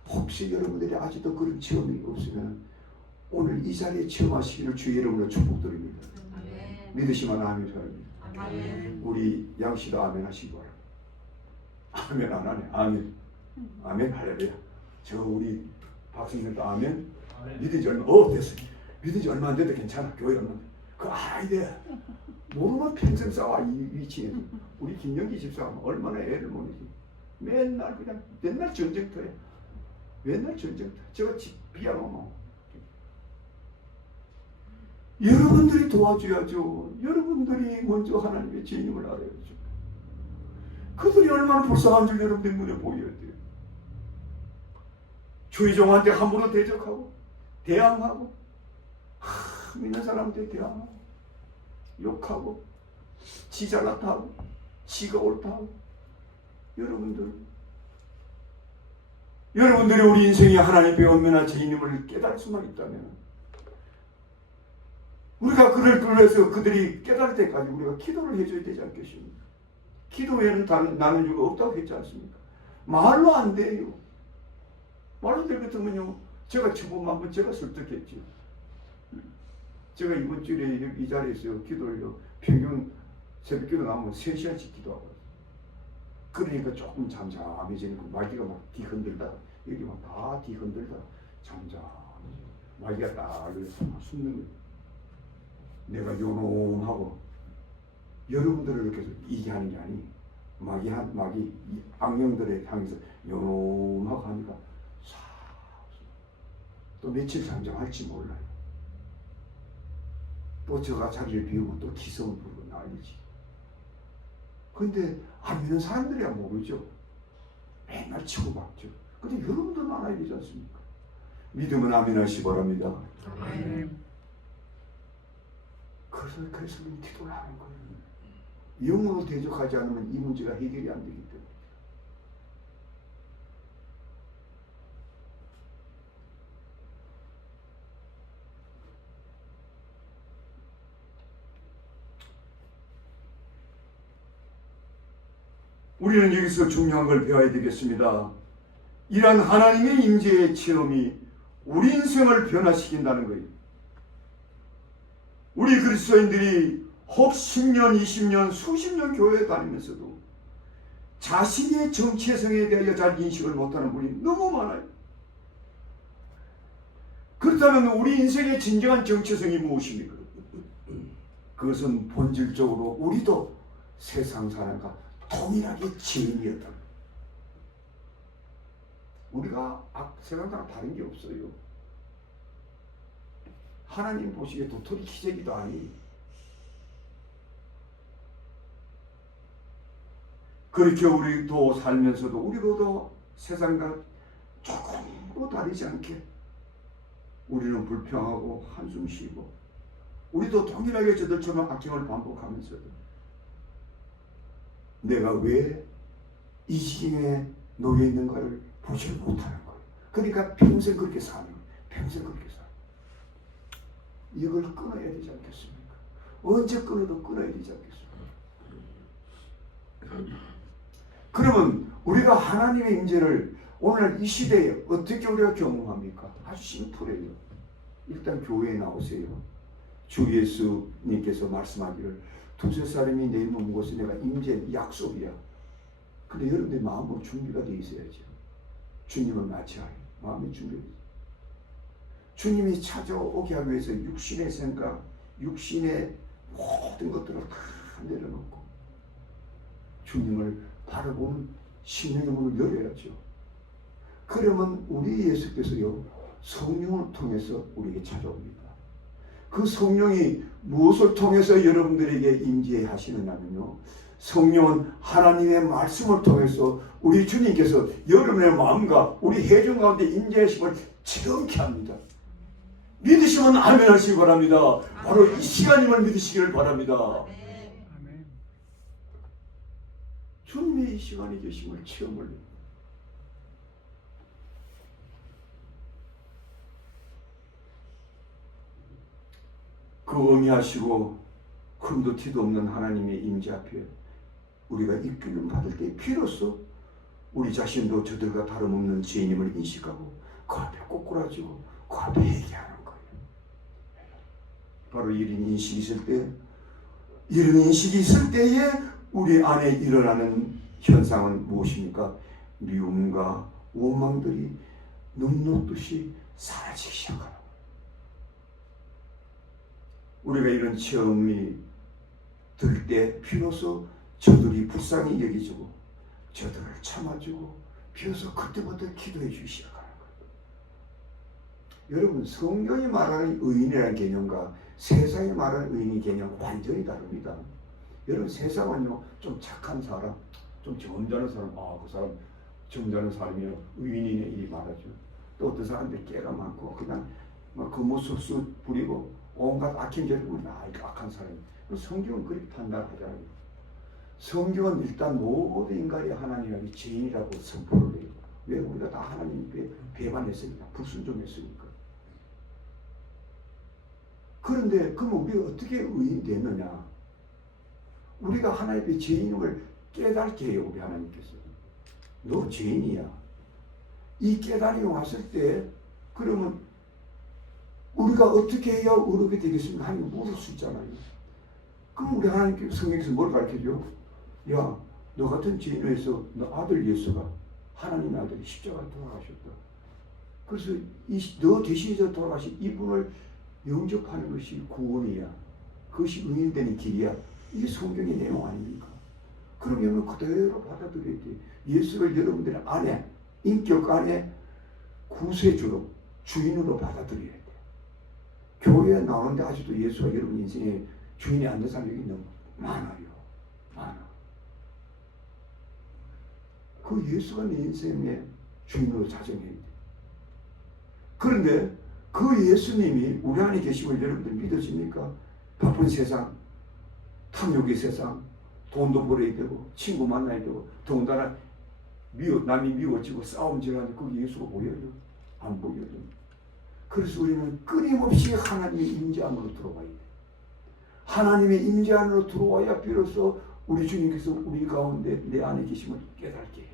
혹시 여러분들이 아직도 그런 체험이 없으면 오늘 이 자리에 체험하시기를 주의 이름으로 축복드립니다. 아멘. 믿으시면 아멘 바랍니다. 아멘. 우리 양씨도 아멘 하시기 바랍니다. 아멘 안 하네. 아멘. 아멘 할렐루야. 저 우리 박승현도 아멘. 믿은 지 얼마 됐어요. 믿은 지 얼마 안 돼도 괜찮아. 교회 얼마 안 돼. 그 알아야 돼. 모르면 평생 싸워 이 위치에. 우리 김영기 집사가 얼마나 애를 못 이지. 맨날 전쟁터에. 맨날 전쟁터. 제가 비하노만. 여러분들이 도와줘야죠. 여러분들이 먼저 하나님의 주님을 알아야죠. 그들이 얼마나 불쌍한 줄 여러분들 눈에 보여야 돼요. 주의종한테 함부로 대적하고 대항하고 믿는 사람한테 대항하고 욕하고 지 잘났다 하고 지가 옳다 하고 여러분들이 우리 인생에 하나님 배우면나 주님을 깨달을 수만 있다면 우리가 그를 끌어서 그들이 깨달을 때까지 우리가 기도를 해줘야 되지 않겠습니까? 기도 외에는 나는 이유가 없다고 했지 않습니까? 말로 안 돼요. 말로 될 것 같으면요. 제가 처음 한번 제가 설득했죠. 제가 이번 주에 이 자리에서 기도를요. 평균 새벽기도 나오면 3시간씩 기도하고 그러니까 조금 잠잠해지는 거. 마귀가 막 뒤흔들다 여기 막 다 뒤흔들다 잠잠해지고 마귀가 딱 숨는 거예요. 내가 요놈하고 여러분들을 이렇게 얘기하는 게 아니 마귀 악령들에 향해서 요놈하고 하니까 또 며칠 잠잠할지 몰라요. 또 저가 자리를 비우고 또 기성을 부르고 난리지. 근데 안 믿는 사람들이야 모르죠. 맨날 치고받죠. 근데 여러분들은 알아야 되지 않습니까? 믿음은 아멘 하시기 바랍니다. 아멘. 그래서 우리는 기도를 하는 거예요. 영으로 대적하지 않으면 이 문제가 해결이 안 되기 때문에. 우리는 여기서 중요한 걸 배워야 되겠습니다. 이러한 하나님의 임재의 체험이 우리 인생을 변화시킨다는 거예요. 우리 그리스도인들이 혹 10년, 20년, 수십 년 교회에 다니면서도 자신의 정체성에 대하여 잘 인식을 못하는 분이 너무 많아요. 그렇다면 우리 인생의 진정한 정체성이 무엇입니까? 그것은 본질적으로 우리도 세상 사람과 동일하게 죄인이었다. 우리가 세상 사람 다른 게 없어요. 하나님 보시기에 도토리 기저귀도 아니. 그렇게 우리도 살면서도 우리도 세상과 조금도 다르지 않게 우리는 불평하고 한숨 쉬고 우리도 동일하게 저들처럼 악행을 반복하면서도 내가 왜 이 지경에 놓여 있는가를 보지 못하는 거예요. 그러니까 평생 그렇게 사는 거예요. 평생 그렇게 살아요. 이걸 끊어야 되지 않겠습니까? 언제 끊어도 끊어야 되지 않겠습니까? 그러면 우리가 하나님의 임재를 오늘 이 시대에 어떻게 우리가 경험합니까? 아주 심플해요. 일단 교회에 나오세요. 주 예수님께서 말씀하기를 두세 사람이 내 이름을 모아서 내가 임재 약속이야. 근데 여러분들 마음으로 준비가 되어 있어야죠. 주님을 맞이할 마음의 준비가 있어요. 주님이 찾아오게 하기 위해서 육신의 생각, 육신의 모든 것들을 다 내려놓고 주님을 바라보는 심령의 문을 열어야죠. 그러면 우리 예수께서요, 성령을 통해서 우리에게 찾아옵니다. 그 성령이 무엇을 통해서 여러분들에게 임재하시느냐면요, 성령은 하나님의 말씀을 통해서 우리 주님께서 여러분의 마음과 우리 회중 가운데 임재하심을 체험케 합니다. 믿으시면 아멘 하시기 바랍니다. 바로 이 시간임을 믿으시기를 바랍니다. 아멘. 주님의 이 시간에 계심을 체험을 해요. 그 어미하시고 흠도 티도 없는 하나님의 임재 앞에 우리가 이끌림 받을 때 비로소 우리 자신도 저들과 다름없는 죄인임을 인식하고 그 앞에 꼬꾸라지고 그 앞에 회개하는 거예요. 바로 이런 인식이 있을 때, 이런 인식이 있을 때에 우리 안에 일어나는 현상은 무엇입니까? 미움과 원망들이 눈 녹듯이 사라지기 시작하는 거예요. 우리가 이런 체험이 들 때 비로소 저들이 불쌍히 여기지고 저들을 참아주고 비로소 그때부터 기도해 주기 시작하는 거예요. 여러분, 성경이 말하는 의인이라는 개념과 세상이 말하는 의인의 개념은 완전히 다릅니다. 여러분, 세상은요, 좀 착한 사람, 좀 점잖은 사람, 그 사람 점잖은 사람이요, 의인이네 이 말하죠. 또 어떤 사람들 깨가 많고 그냥 그 모습수 부리고 온갖 악행 저지르면 악한 사람이. 성경은 그렇게 판단하잖아요. 성경은 일단 모든 인간이 하나님에게 죄인이라고 선포를 해요. 왜? 우리가 다 하나님께 배반했으니까, 불순종했으니까. 그런데 그럼 우리가 어떻게 의인이 되느냐? 우리가 하나님의 죄인임을 깨닫게 해요. 우리 하나님께서 너 죄인이야. 이 깨달음이 왔을 때 그러면 우리가 어떻게 해야 의롭게 되겠습니까? 하나님 물을 수 있잖아요. 그럼 우리 하나님께서 성경에서 뭘 가르쳐줘? 야, 너 같은 죄인을 위해서 너 아들 예수가, 하나님의 아들이 십자가에 돌아가셨다. 그래서 너 대신해서 돌아가신 이분을 영접하는 것이 구원이야. 그것이 의인되는 길이야. 이게 성경의 내용 아닙니까? 그러면 그대로 받아들여야 돼. 예수를 여러분들 안에, 인격 안에 구세주로, 주인으로 받아들여야 돼. 교회에 나오는데 아직도 예수가 여러분 인생에 주인이 안 된 사람이 너무 많아요. 많아. 그 예수가 내 인생의 주인으로 자정해야 돼. 그런데 그 예수님이 우리 안에 계시고 여러분들 믿어집니까? 바쁜 세상, 탐욕의 세상, 돈도 벌어야 되고 친구 만나야 되고 더군다나 남이 미워지고 싸움질하는데 거기 예수가 보여요? 안 보여요. 그래서 우리는 끊임없이 하나님의 임재 안으로 들어가야 돼. 하나님의 임재 안으로 들어와야 비로소 우리 주님께서 우리 가운데 내 안에 계심을 깨닫게 해요.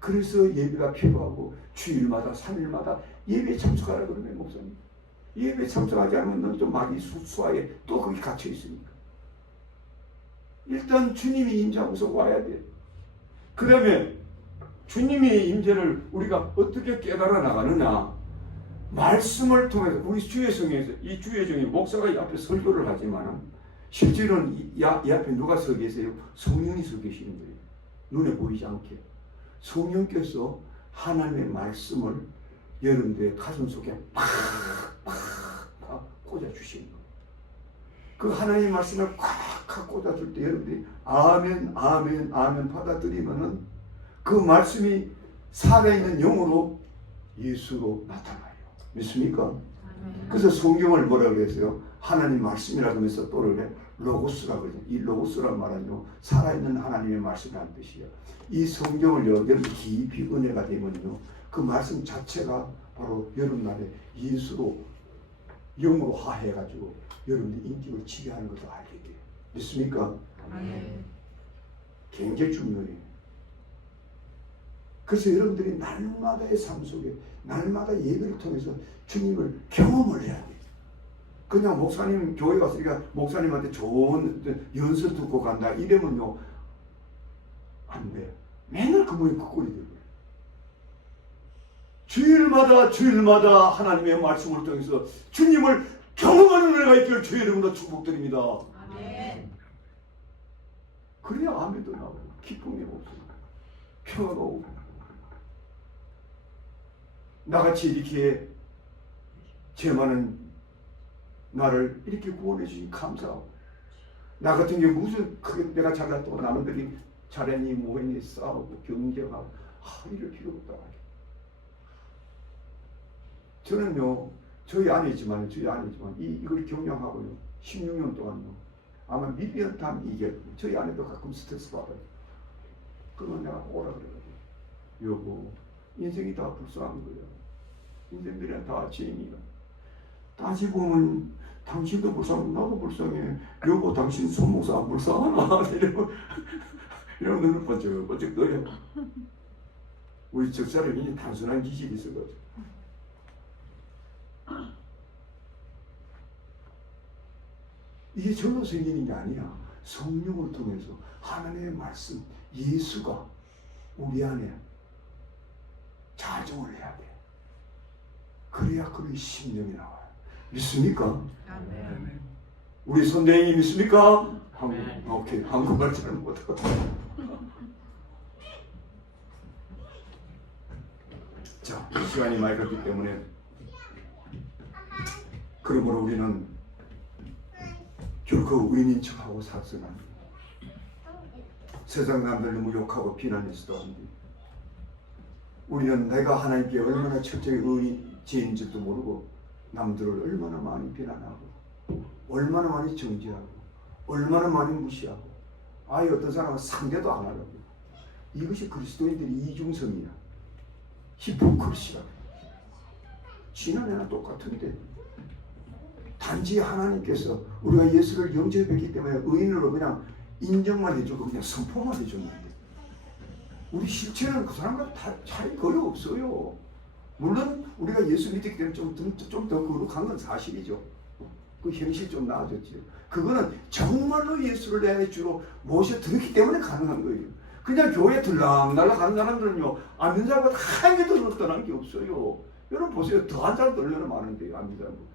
그래서 예배가 필요하고 주일마다 3일마다 예배에 참석하라 그러면 목사님, 예배에 참석하지 않으면 넌 좀 마귀 수하에 또 거기 갇혀 있으니까 일단 주님이 임재하고서 와야 돼. 그 다음에 주님의 임재를 우리가 어떻게 깨달아 나가느냐, 말씀을 통해서. 우리 주의 성에서 이 주의 종이 목사가 이 앞에 설교를 하지만 실제로는 이 앞에 누가 서 계세요? 성령이 서 계시는 거예요. 눈에 보이지 않게 성령께서 하나님의 말씀을 여러분들의 가슴 속에 팍팍팍 꽂아주시는 거예요. 그 하나님의 말씀을 꽉 꽂아줄 때 여러분들이 아멘 아멘 아멘 받아들이면은 그 말씀이 살아있는 영으로 예수로 나타나요. 믿습니까? 그래서 성경을 뭐라고 했어요? 하나님 말씀이라고 하면서 또 그래 로고스라고 그러죠. 이 로고스란 말은요 살아있는 하나님의 말씀이라는 뜻이에요. 이 성경을 여러분 깊이 은혜가 되면요 그 말씀 자체가 바로 여러분날에 예수로 영으로 화해가지고 여러분들 인격을 지배하는 것을 알게 돼요. 믿습니까? 아멘. 굉장히 중요해요. 그래서 여러분들이 날마다의 삶 속에 날마다 예배를 통해서 주님을 경험을 해야 돼요. 그냥 목사님 교회 갔으니까 목사님한테 좋은 연설 듣고 간다 이러면요 안 돼요. 맨날 그분이 그 꼴이 되고요. 주일마다 하나님의 말씀을 통해서 주님을 경험하는 은혜가 있기를 주의 이름으로 축복드립니다. 아멘. 그래야 아멘도 나오고 기쁨이 오고 평화가 오고 나같이 이렇게 죄 많은 나를 이렇게 구원해 주신 감사하고 나 같은 경우 무슨 크게 내가 잘났다고 남들이 잘했니 뭐했니 싸우고 경쟁하고 이럴 필요 없다. 저는요 저희 아내지만 이걸 경영하고요 16년 동안요 아마 밀리언 단 이게 저희 아내도 가끔 스트레스 받아요. 그러면 내가 오라 그래가지고 여보 인생이 다 불쌍한 거야. 인생들은 다 죄인이야. 따지보면 당신도 불쌍하고 나도 불쌍해. 여보 당신 손목사 안 불쌍하나? 이러면 눈을 번쩍 떠요. 우리 적사람이 단순한 기질이 있어가지고 이게 절로 생기는 게 아니야. 성령을 통해서 하나님의 말씀 예수가 우리 안에 자정을 해야 돼. 그래야 그의 심령이 나와요. 믿습니까? 아멘. 우리 선생님이 믿습니까? 오케이. 한국말 잘 못하고. 자, 시간이 많이 갔기 때문에 그러므로 우리는 결코 의인인 척하고 살수는 안 돼. 세상 남들 너무 욕하고 비난했어도 안 돼. 우리는 내가 하나님께 얼마나 철저히 의인인지도 모르고 남들을 얼마나 많이 비난하고 얼마나 많이 정죄하고 얼마나 많이 무시하고 아예 어떤 사람은 상대도 안 하려고. 이것이 그리스도인들의 이중성이야. 히포크리시라고. 지난해나 똑같은데 단지 하나님께서 우리가 예수를 영접해 뵙기 때문에 의인으로 그냥 인정만 해주고 그냥 선포만 해줬는데 우리 실체는 그 사람과 차이 거의 없어요. 물론 우리가 예수 믿기 때문에 좀 더 거룩한 건 사실이죠. 그 형식이 좀 나아졌죠. 그거는 정말로 예수를 내 주로 모셔 들었기 때문에 가능한 거예요. 그냥 교회 들락날락 하는 사람들은요 안 믿는 사람보다 한 개 더 늘어나는 게 없어요. 여러분 보세요. 더한 사람도 얼마나 많은데요. 안 믿는 사람보다.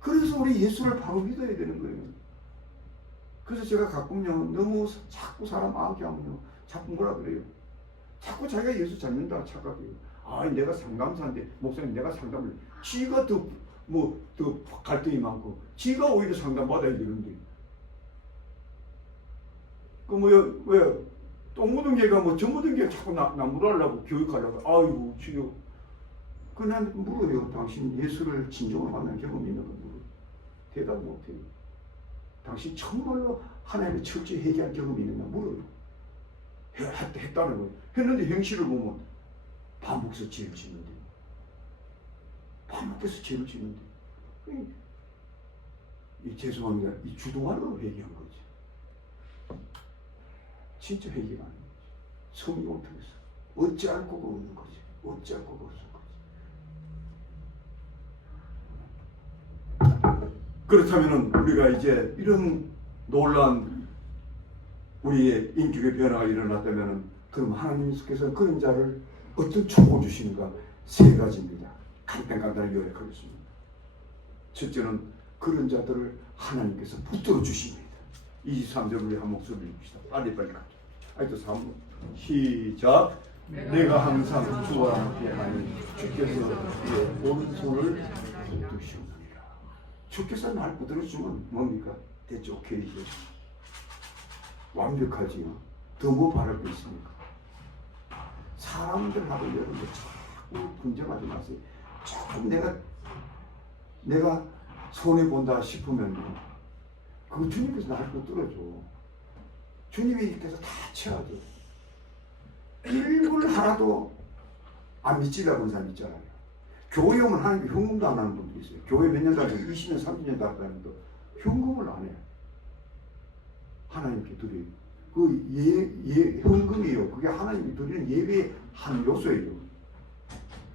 그래서 우리 예수를 바로 믿어야 되는 거예요. 그래서 제가 가끔요 너무 자꾸 사람 아게 하면요 자꾸 뭐라 그래요. 자꾸 자기가 예수 잘 믿는다 착각해요. 내가 상담사인데 목사님 내가 상담을 지가 더 갈등이 많고 지가 오히려 상담 받아야 되는데 왜 똥 묻은 개가 젖 묻은 개 자꾸 나무라려고 교육하려고 아이고 주여 그냥 물어요. 당신 예수를 진정으로 만난 경험이 있는 거 물어요. 대답 못해요. 당신 정말로 하나님의 철저히 회개한 경험이 있느냐 물어요. 했다는 거예요. 했는데 행실을 보면 반복해서 죄를 짓는데 죄송합니다. 이 주동안으로 회개한 거지. 진짜 회개가 아닌 거지. 성령을 통해서 어찌할 거가 없는 거지. 어찌할 거가 없는 거지. 그렇다면 우리가 이제 이런 놀라운 우리의 인격의 변화가 일어났다면 그럼 하나님께서 그런 자를 어떤 축복을 주시는가? 세 가지입니다. 간단하게 요약하겠습니다. 첫째는 그런 자들을 하나님께서 붙들어 주십니다. 23절 우리 한 목소리 읽읍시다. 빨리 가자. 아이도 3분 시작. 내가 항상 주와 함께 하니 주께서 내 오른손을 붙드시옵니라. 주께서 날 붙들어주면 뭡니까? 대체 오케이죠. 완벽하지요. 더 뭐 바랄 게 있습니까? 사람들하고 여러분들 자꾸 분쟁하지 마세요. 조금 내가 손해 본다 싶으면 그 주님께서 나를 붙들어줘. 주님이 그래서 다 채워줘. 일불 하나도 안 믿지라고 하는 사람 있잖아요. 교회 오면 하나님께 현금도 안 하는 분들이 있어요. 교회 몇 년 다니고 20년, 30년 다니면서 현금을 안 해요. 하나님께 드려요. 현금이에요. 그게 하나님이 드리는 예배의 한 요소예요.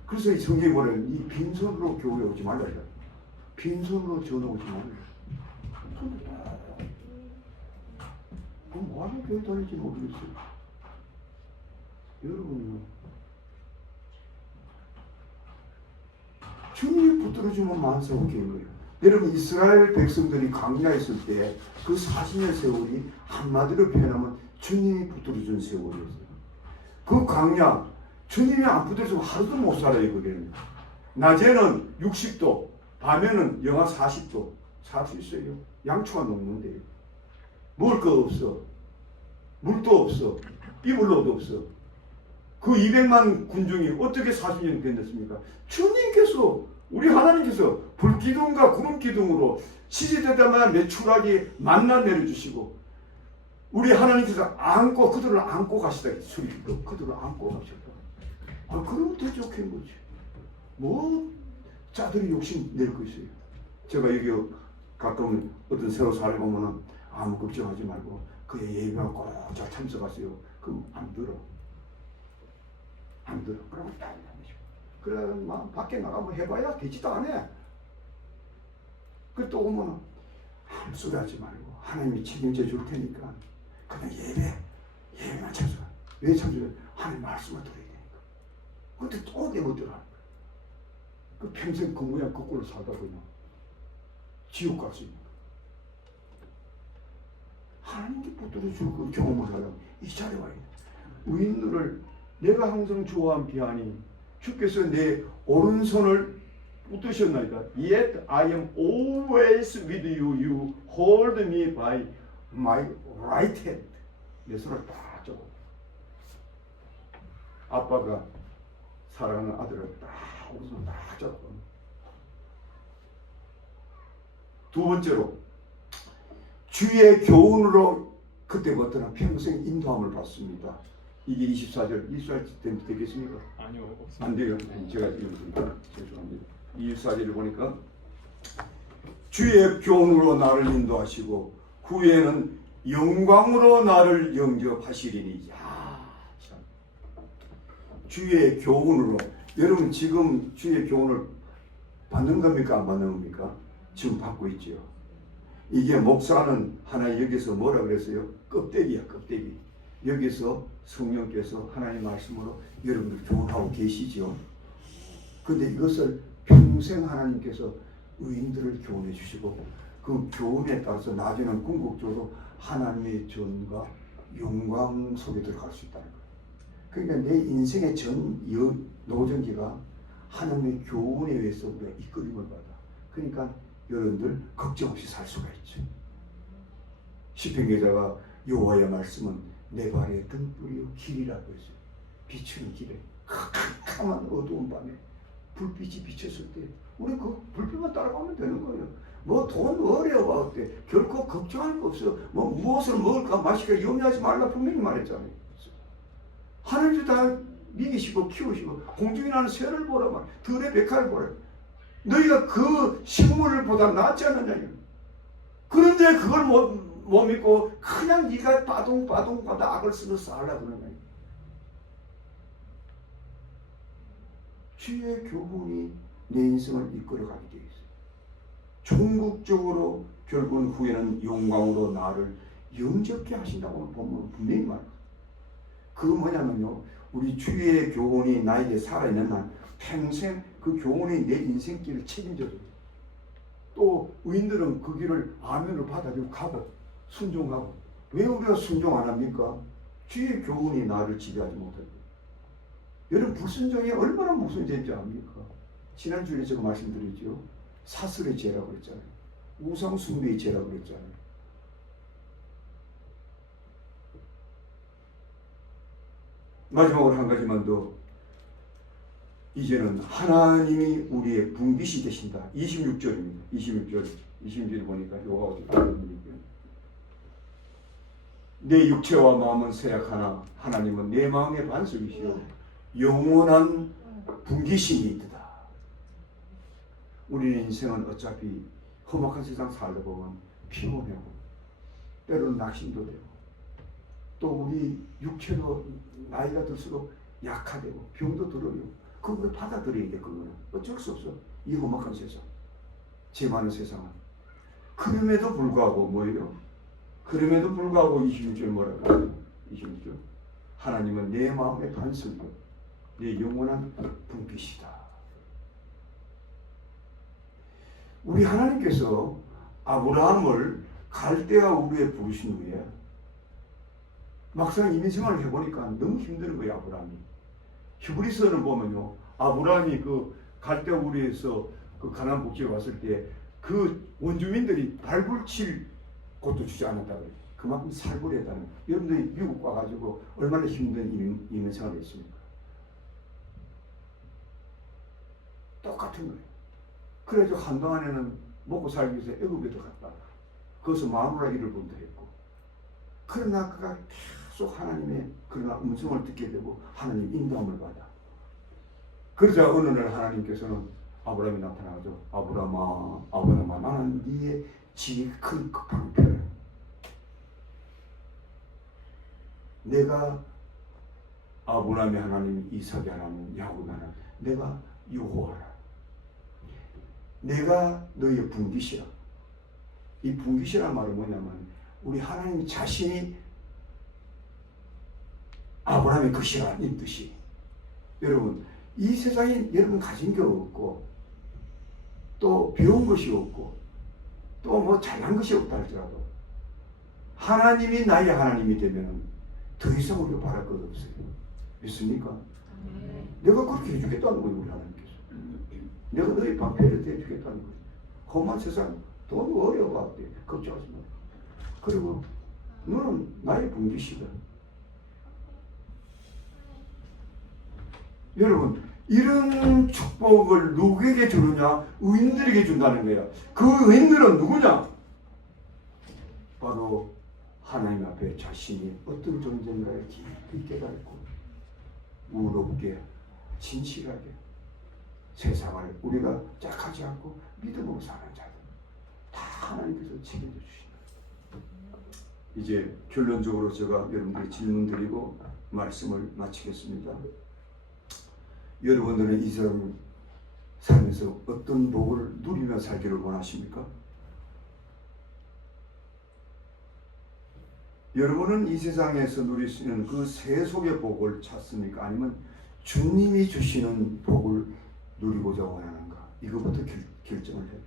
그래서 이 성경에 보면 이 빈손으로 교회에 오지 말라. 빈손으로 전화 오지 말라. 손도 다. 그럼 뭐하러 교회 다닐지 모르겠어요. 여러분요. 주님이 붙들어주면 만사 오케이인 거예요. 여러분 이스라엘 백성들이 광야에 있을 때 그 40년 세월이 한마디로 표현하면 주님이 붙들어준 세월이었어요. 그 광야 주님이 안 붙들어주면 하루도 못 살아요. 거기는 낮에는 60도 밤에는 영하 40도 살 수 있어요. 양초가 녹는데요. 먹을 거 없어. 물도 없어. 입을 옷도 없어. 그 200만 군중이 어떻게 40년이 견뎠습니까? 주님께서 우리 하나님께서 불기둥과 구름기둥으로 시시때때마다 매출하게 만나 내려주시고 우리 하나님께서 안고 그들을 안고 가시다. 소리도 그들을 안고 가셨다. 아 그러면 더 좋겠는 거지. 뭐 자들이 욕심 낼 거 있어요. 제가 여기 가끔 어떤 새로 살아보면은 아무 걱정하지 말고 그의 예배만 꼭 잘 참석하세요. 그럼 안 들어. 안 들어. 그러면 딱 그래, 막 밖에 나가면 해봐야 되지도 않아. 그 또 오면 아무 소리 하지 말고 하나님이 책임져 줄 테니까 그냥 예배만 참석. 왜 참석해? 하나님 말씀을 들어야 되니까. 근데 또 내 멋대로 하는 거야. 그 평생 그 모양 거꾸로 살다 보면 지옥 갈 수 있는 거야. 하나님께 붙들어줄 그 경험을 하려면 이 자리에 와야 돼. 의인들을 내가 항상 좋아한 비하니 주께서 내 오른손을 붙드셨나이다. Yet I am always with you. You hold me by my right hand. 내 손을 딱 잡아. 아빠가 사랑하는 아들을 딱 오른손을 딱 잡아. 두 번째로 주의 교훈으로 그때부터는 평생 인도함을 받습니다. 이게 24절, 24절 되겠습니까? 아니요, 없습니다. 안 돼요. 제가 읽었습니다. 죄송합니다. 24절을 보니까 주의 교훈으로 나를 인도하시고 후에는 영광으로 나를 영접하시리니. 야, 참. 주의 교훈으로. 여러분 지금 주의 교훈을 받는 겁니까? 안 받는 겁니까? 지금 받고 있지요. 이게 목사는 하나 여기서 뭐라 그랬어요? 껍데기야, 껍데기. 여기서 성령께서 하나님의 말씀으로 여러분들 교훈하고 계시죠. 그런데 이것을 평생 하나님께서 의인들을 교훈해 주시고 그 교훈에 따라서 나중에는 궁극적으로 하나님의 전과 영광 속에 들어갈 수 있다는 거예요. 그러니까 내 인생의 전 노전기가 하나님의 교훈에 의해서 우리가 이끌림을 받아. 그러니까 여러분들 걱정 없이 살 수가 있죠. 시편 기자가 여호와의 말씀은 내 발의 등불이요 길이라고 했어요. 비추는 길에 캄캄한 어두운 밤에 불빛이 비쳤을 때 우리 그 불빛만 따라가면 되는 거예요. 뭐 돈 어려워 어때? 결코 걱정할 거 없어. 뭐 무엇을 먹을까 마실까 염려하지 말라 분명히 말했잖아요. 하늘도 다 먹이시고 키우시고 공중에 나는 새를 보라 말, 들의 백화를 보라. 너희가 그 식물보다 낫지 않느냐. 그런데 그걸 못 믿고 그냥 네가 빠둥빠둥 가다 악을 쓰며 살라 그러는 거예요. 주의 교훈이 내 인생을 이끌어가게 되어 있어요. 종국적으로 결국은 후에는 영광으로 나를 영접케 하신다고 보면 분명히 말해요. 그거 뭐냐면요, 우리 주의 교훈이 나에게 살아있는 한 평생 그 교훈이 내 인생길을 책임져줘요. 또 의인들은 그 길을 아멘으로 받아들이고 가고 순종하고. 왜 우리가 순종 안 합니까? 주의 교훈이 나를 지배하지 못하고. 여러분 불순종이 얼마나 무슨 죄인지 압니까? 지난주에 제가 말씀드렸죠. 사슬의 죄라고 그랬잖아요. 우상 숭배의 죄라고 그랬잖아요. 마지막으로 한 가지만 더. 이제는 하나님이 우리의 분깃이 되신다. 26절입니다. 26절 보니까 요가 어떻게 되는지. 내 육체와 마음은 쇠약하나 하나님은 내 마음의 반석이시요 영원한 분깃이 있다. 우리의 인생은 어차피 험악한 세상 살다 보면 피곤하고 때로는 낙심도 되고 또 우리 육체도 나이가 들수록 약화되고 병도 들어요. 그걸 받아들여야 돼. 그거는 어쩔 수 없어. 이 험악한 세상, 죄 많은 세상은. 그럼에도 불구하고 뭐예요? 그럼에도 불구하고 26절 뭐라고 하죠? 26절 하나님은 내 마음의 반석이요 내 영원한 분깃이다. 우리 하나님께서 아브라함을 갈대아 우르에 부르신 후에 막상 이민생활을 해보니까 너무 힘든 거예요. 아브라함이. 히브리서를 보면요, 아브라함이 그 갈대아 우르에서 그 가나안 복지에 왔을 때 그 원주민들이 발굴칠 곳도 주지 않았다 그래요. 그만큼 살벌했다는 거예요. 여러분들이 미국 와가지고 얼마나 힘든 이민생활을 했습니까? 똑같은 거예요. 그래서 한동안에는 먹고 살기 위해서 애굽에도 갔다. 거기서 마누라 일을 본다 했고. 그러나 그가 계속 하나님의 그러나 음성을 듣게 되고 하나님 인도함을 받아. 그러자 어느 날 하나님께서는 아브라함이 나타나죠. 아브라함아, 아브라함아, 나는 네의 지극히 큰 방패를 내가 아브라함의 하나님, 이삭의 하나님, 야곱의 하나님, 내가 여호와라. 내가 너희의 분깃이라. 이 분깃이란 말은 뭐냐면 우리 하나님 자신이 아브라함의 것이라는 뜻이. 여러분, 이 세상에 여러분 가진 게 없고 또 배운 것이 없고 또 뭐 잘난 것이 없다 할지라도 하나님이 나의 하나님이 되면 더 이상 우리가 바랄 것 없어요. 믿습니까? 내가 그렇게 해주겠다는 거예요. 우리 하나님께서. 내가 너희 방패를 대주겠다는 거예요. 험한 세상 돈 어려워. 걱정하지 마. 그리고 너는 나의 분깃이다. 여러분, 이런 축복을 누구에게 주느냐? 의인들에게 준다는 거야. 그 의인들은 누구냐? 바로 하나님 앞에 자신이 어떤 존재인가를 깊이 깨닫고 우롭게 진실하게 세상을 우리가 짝하지 않고 믿음으로 사는 자들 다 하나님께서 책임져 주신다. 이제 결론적으로 제가 여러분들이 질문 드리고 말씀을 마치겠습니다. 여러분들은 이 세상 살면서 어떤 복을 누리며 살기를 원하십니까? 여러분은 이 세상에서 누릴 수 있는 그 세속의 복을 찾습니까? 아니면 주님이 주시는 복을 누리고자 원하는가? 이거부터 결정을 해요.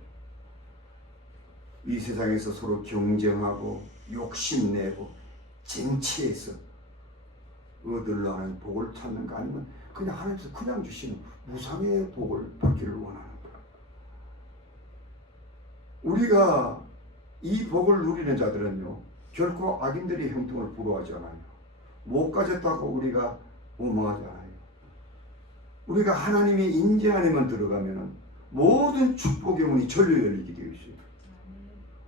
이 세상에서 서로 경쟁하고 욕심내고 쟁취해서 얻으려 하는 복을 찾는가? 아니면 그냥 하나님께서 그냥 주시는 무상의 복을 받기를 원하는가? 우리가 이 복을 누리는 자들은요, 결코 악인들의 형통을 부러워하지 않아요. 못 가졌다고 우리가 원망하지 않아요. 우리가 하나님의 인재 안에만 들어가면 모든 축복의 문이 절로 열리게 되어 있어요.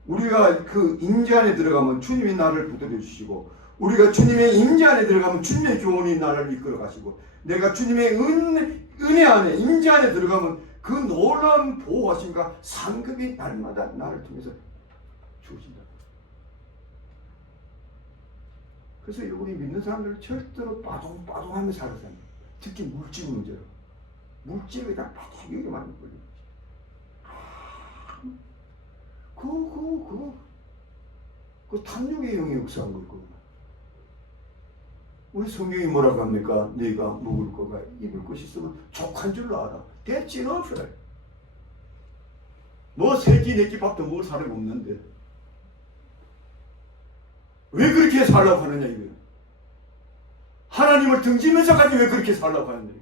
우리가 그 인재 안에 들어가면 주님이 나를 붙들어 주시고, 우리가 주님의 인재 안에 들어가면 주님의 교훈이 나를 이끌어 가시고, 내가 주님의 은혜 안에 인재 안에 들어가면 그 놀라운 보호하심과 상급이 날마다 나를 통해서 주어진다. 그래서 우리 믿는 사람들은 절대로 빠동빠동하며 살아서 특히 물질 문제로 물질에 다 빠동하게 만든 거예요. 그 탐욕의 영이 역사한 거고. 우리 성경이 뭐라고 합니까? 네가 먹을 거가 입을 것이 있으면 족한 줄 알아. That's enough. 뭐 세끼 네끼 밥도 먹을 사람이 없는데 왜 그렇게 살라고 하느냐 이거예요. 하나님을 등지면서까지 왜 그렇게 살라고 하느냐.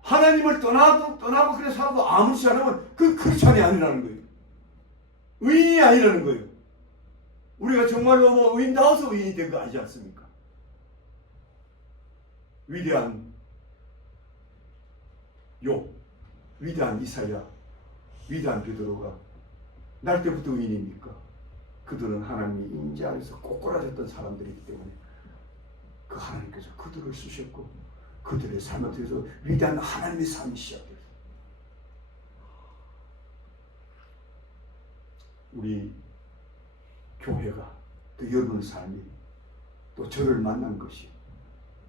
하나님을 떠나고 그래 살아도 아무렇지 않으면 그 크리스찬이 아니라는 거예요. 의인이 아니라는 거예요. 우리가 정말로 뭐 의인다워서 의인이 된 거 아니지 않습니까? 위대한 욥, 위대한 이사야, 위대한 베드로가 날 때부터 의인입니까? 그들은 하나님이 임재 안에서 꼬꾸라졌던 사람들이기 때문에 그 하나님께서 그들을 쓰셨고 그들의 삶을 통해서 위대한 하나님의 삶이 시작됐어요. 우리 교회가 또 여러분의 삶이 또 저를 만난 것이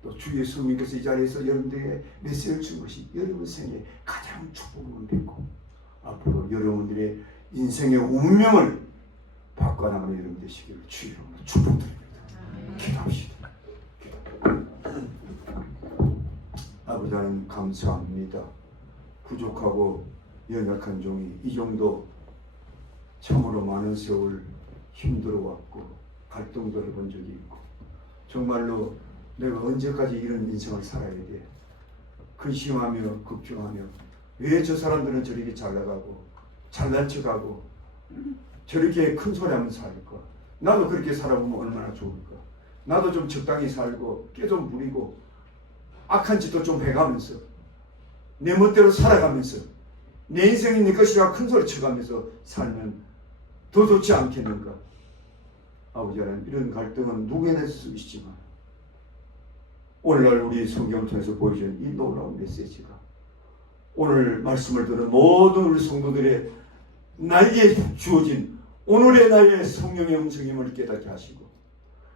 또 주 예수님께서 이 자리에서 여러분들에게 메시지를 준 것이 여러분 생에 가장 축복을 뵙고 앞으로 여러분들의 인생의 운명을 바꿔나가는 여러분 되시기를 주의 이름으로 축복드립니다. 기도합시다. 아버지 하나님 감사합니다. 부족하고 연약한 종이 이 정도 참으로 많은 세월 힘들어왔고 갈등도 해본 적이 있고 정말로 내가 언제까지 이런 인생을 살아야 돼? 근심하며 걱정하며 왜 저 사람들은 저렇게 잘 나가고 잘난 척하고 저렇게 큰 소리 하면서 살까? 나도 그렇게 살아보면 얼마나 좋을까? 나도 좀 적당히 살고 깨 좀 부리고 악한 짓도 좀 해가면서 내 멋대로 살아가면서 내 인생이 내 것이라 큰 소리 쳐가면서 살면 더 좋지 않겠는가? 아버지 하나님, 이런 갈등은 누구에나 있을 수 있지만 오늘날 우리 성경을 통해서 보여주는 이 놀라운 메시지가 오늘 말씀을 들은 모든 우리 성도들의 나에게 주어진 오늘의 나의 성령의 음성임을 깨닫게 하시고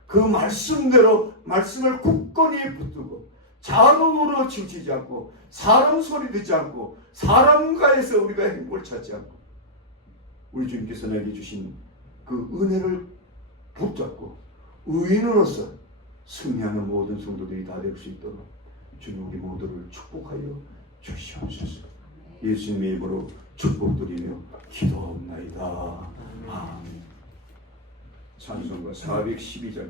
그 말씀대로 말씀을 굳건히 붙들고 자음으로 치우치지 않고 사람 소리 듣지 않고 사람과에서 우리가 행복을 찾지 않고 우리 주님께서 내게 주신 그 은혜를 붙잡고 의인으로서 승리하는 모든 성도들이 다 될 수 있도록 주님 우리 모두를 축복하여 주시옵소서. 예수님의 이름으로 축복드리며 기도하옵나이다. 아멘. 찬송가 412장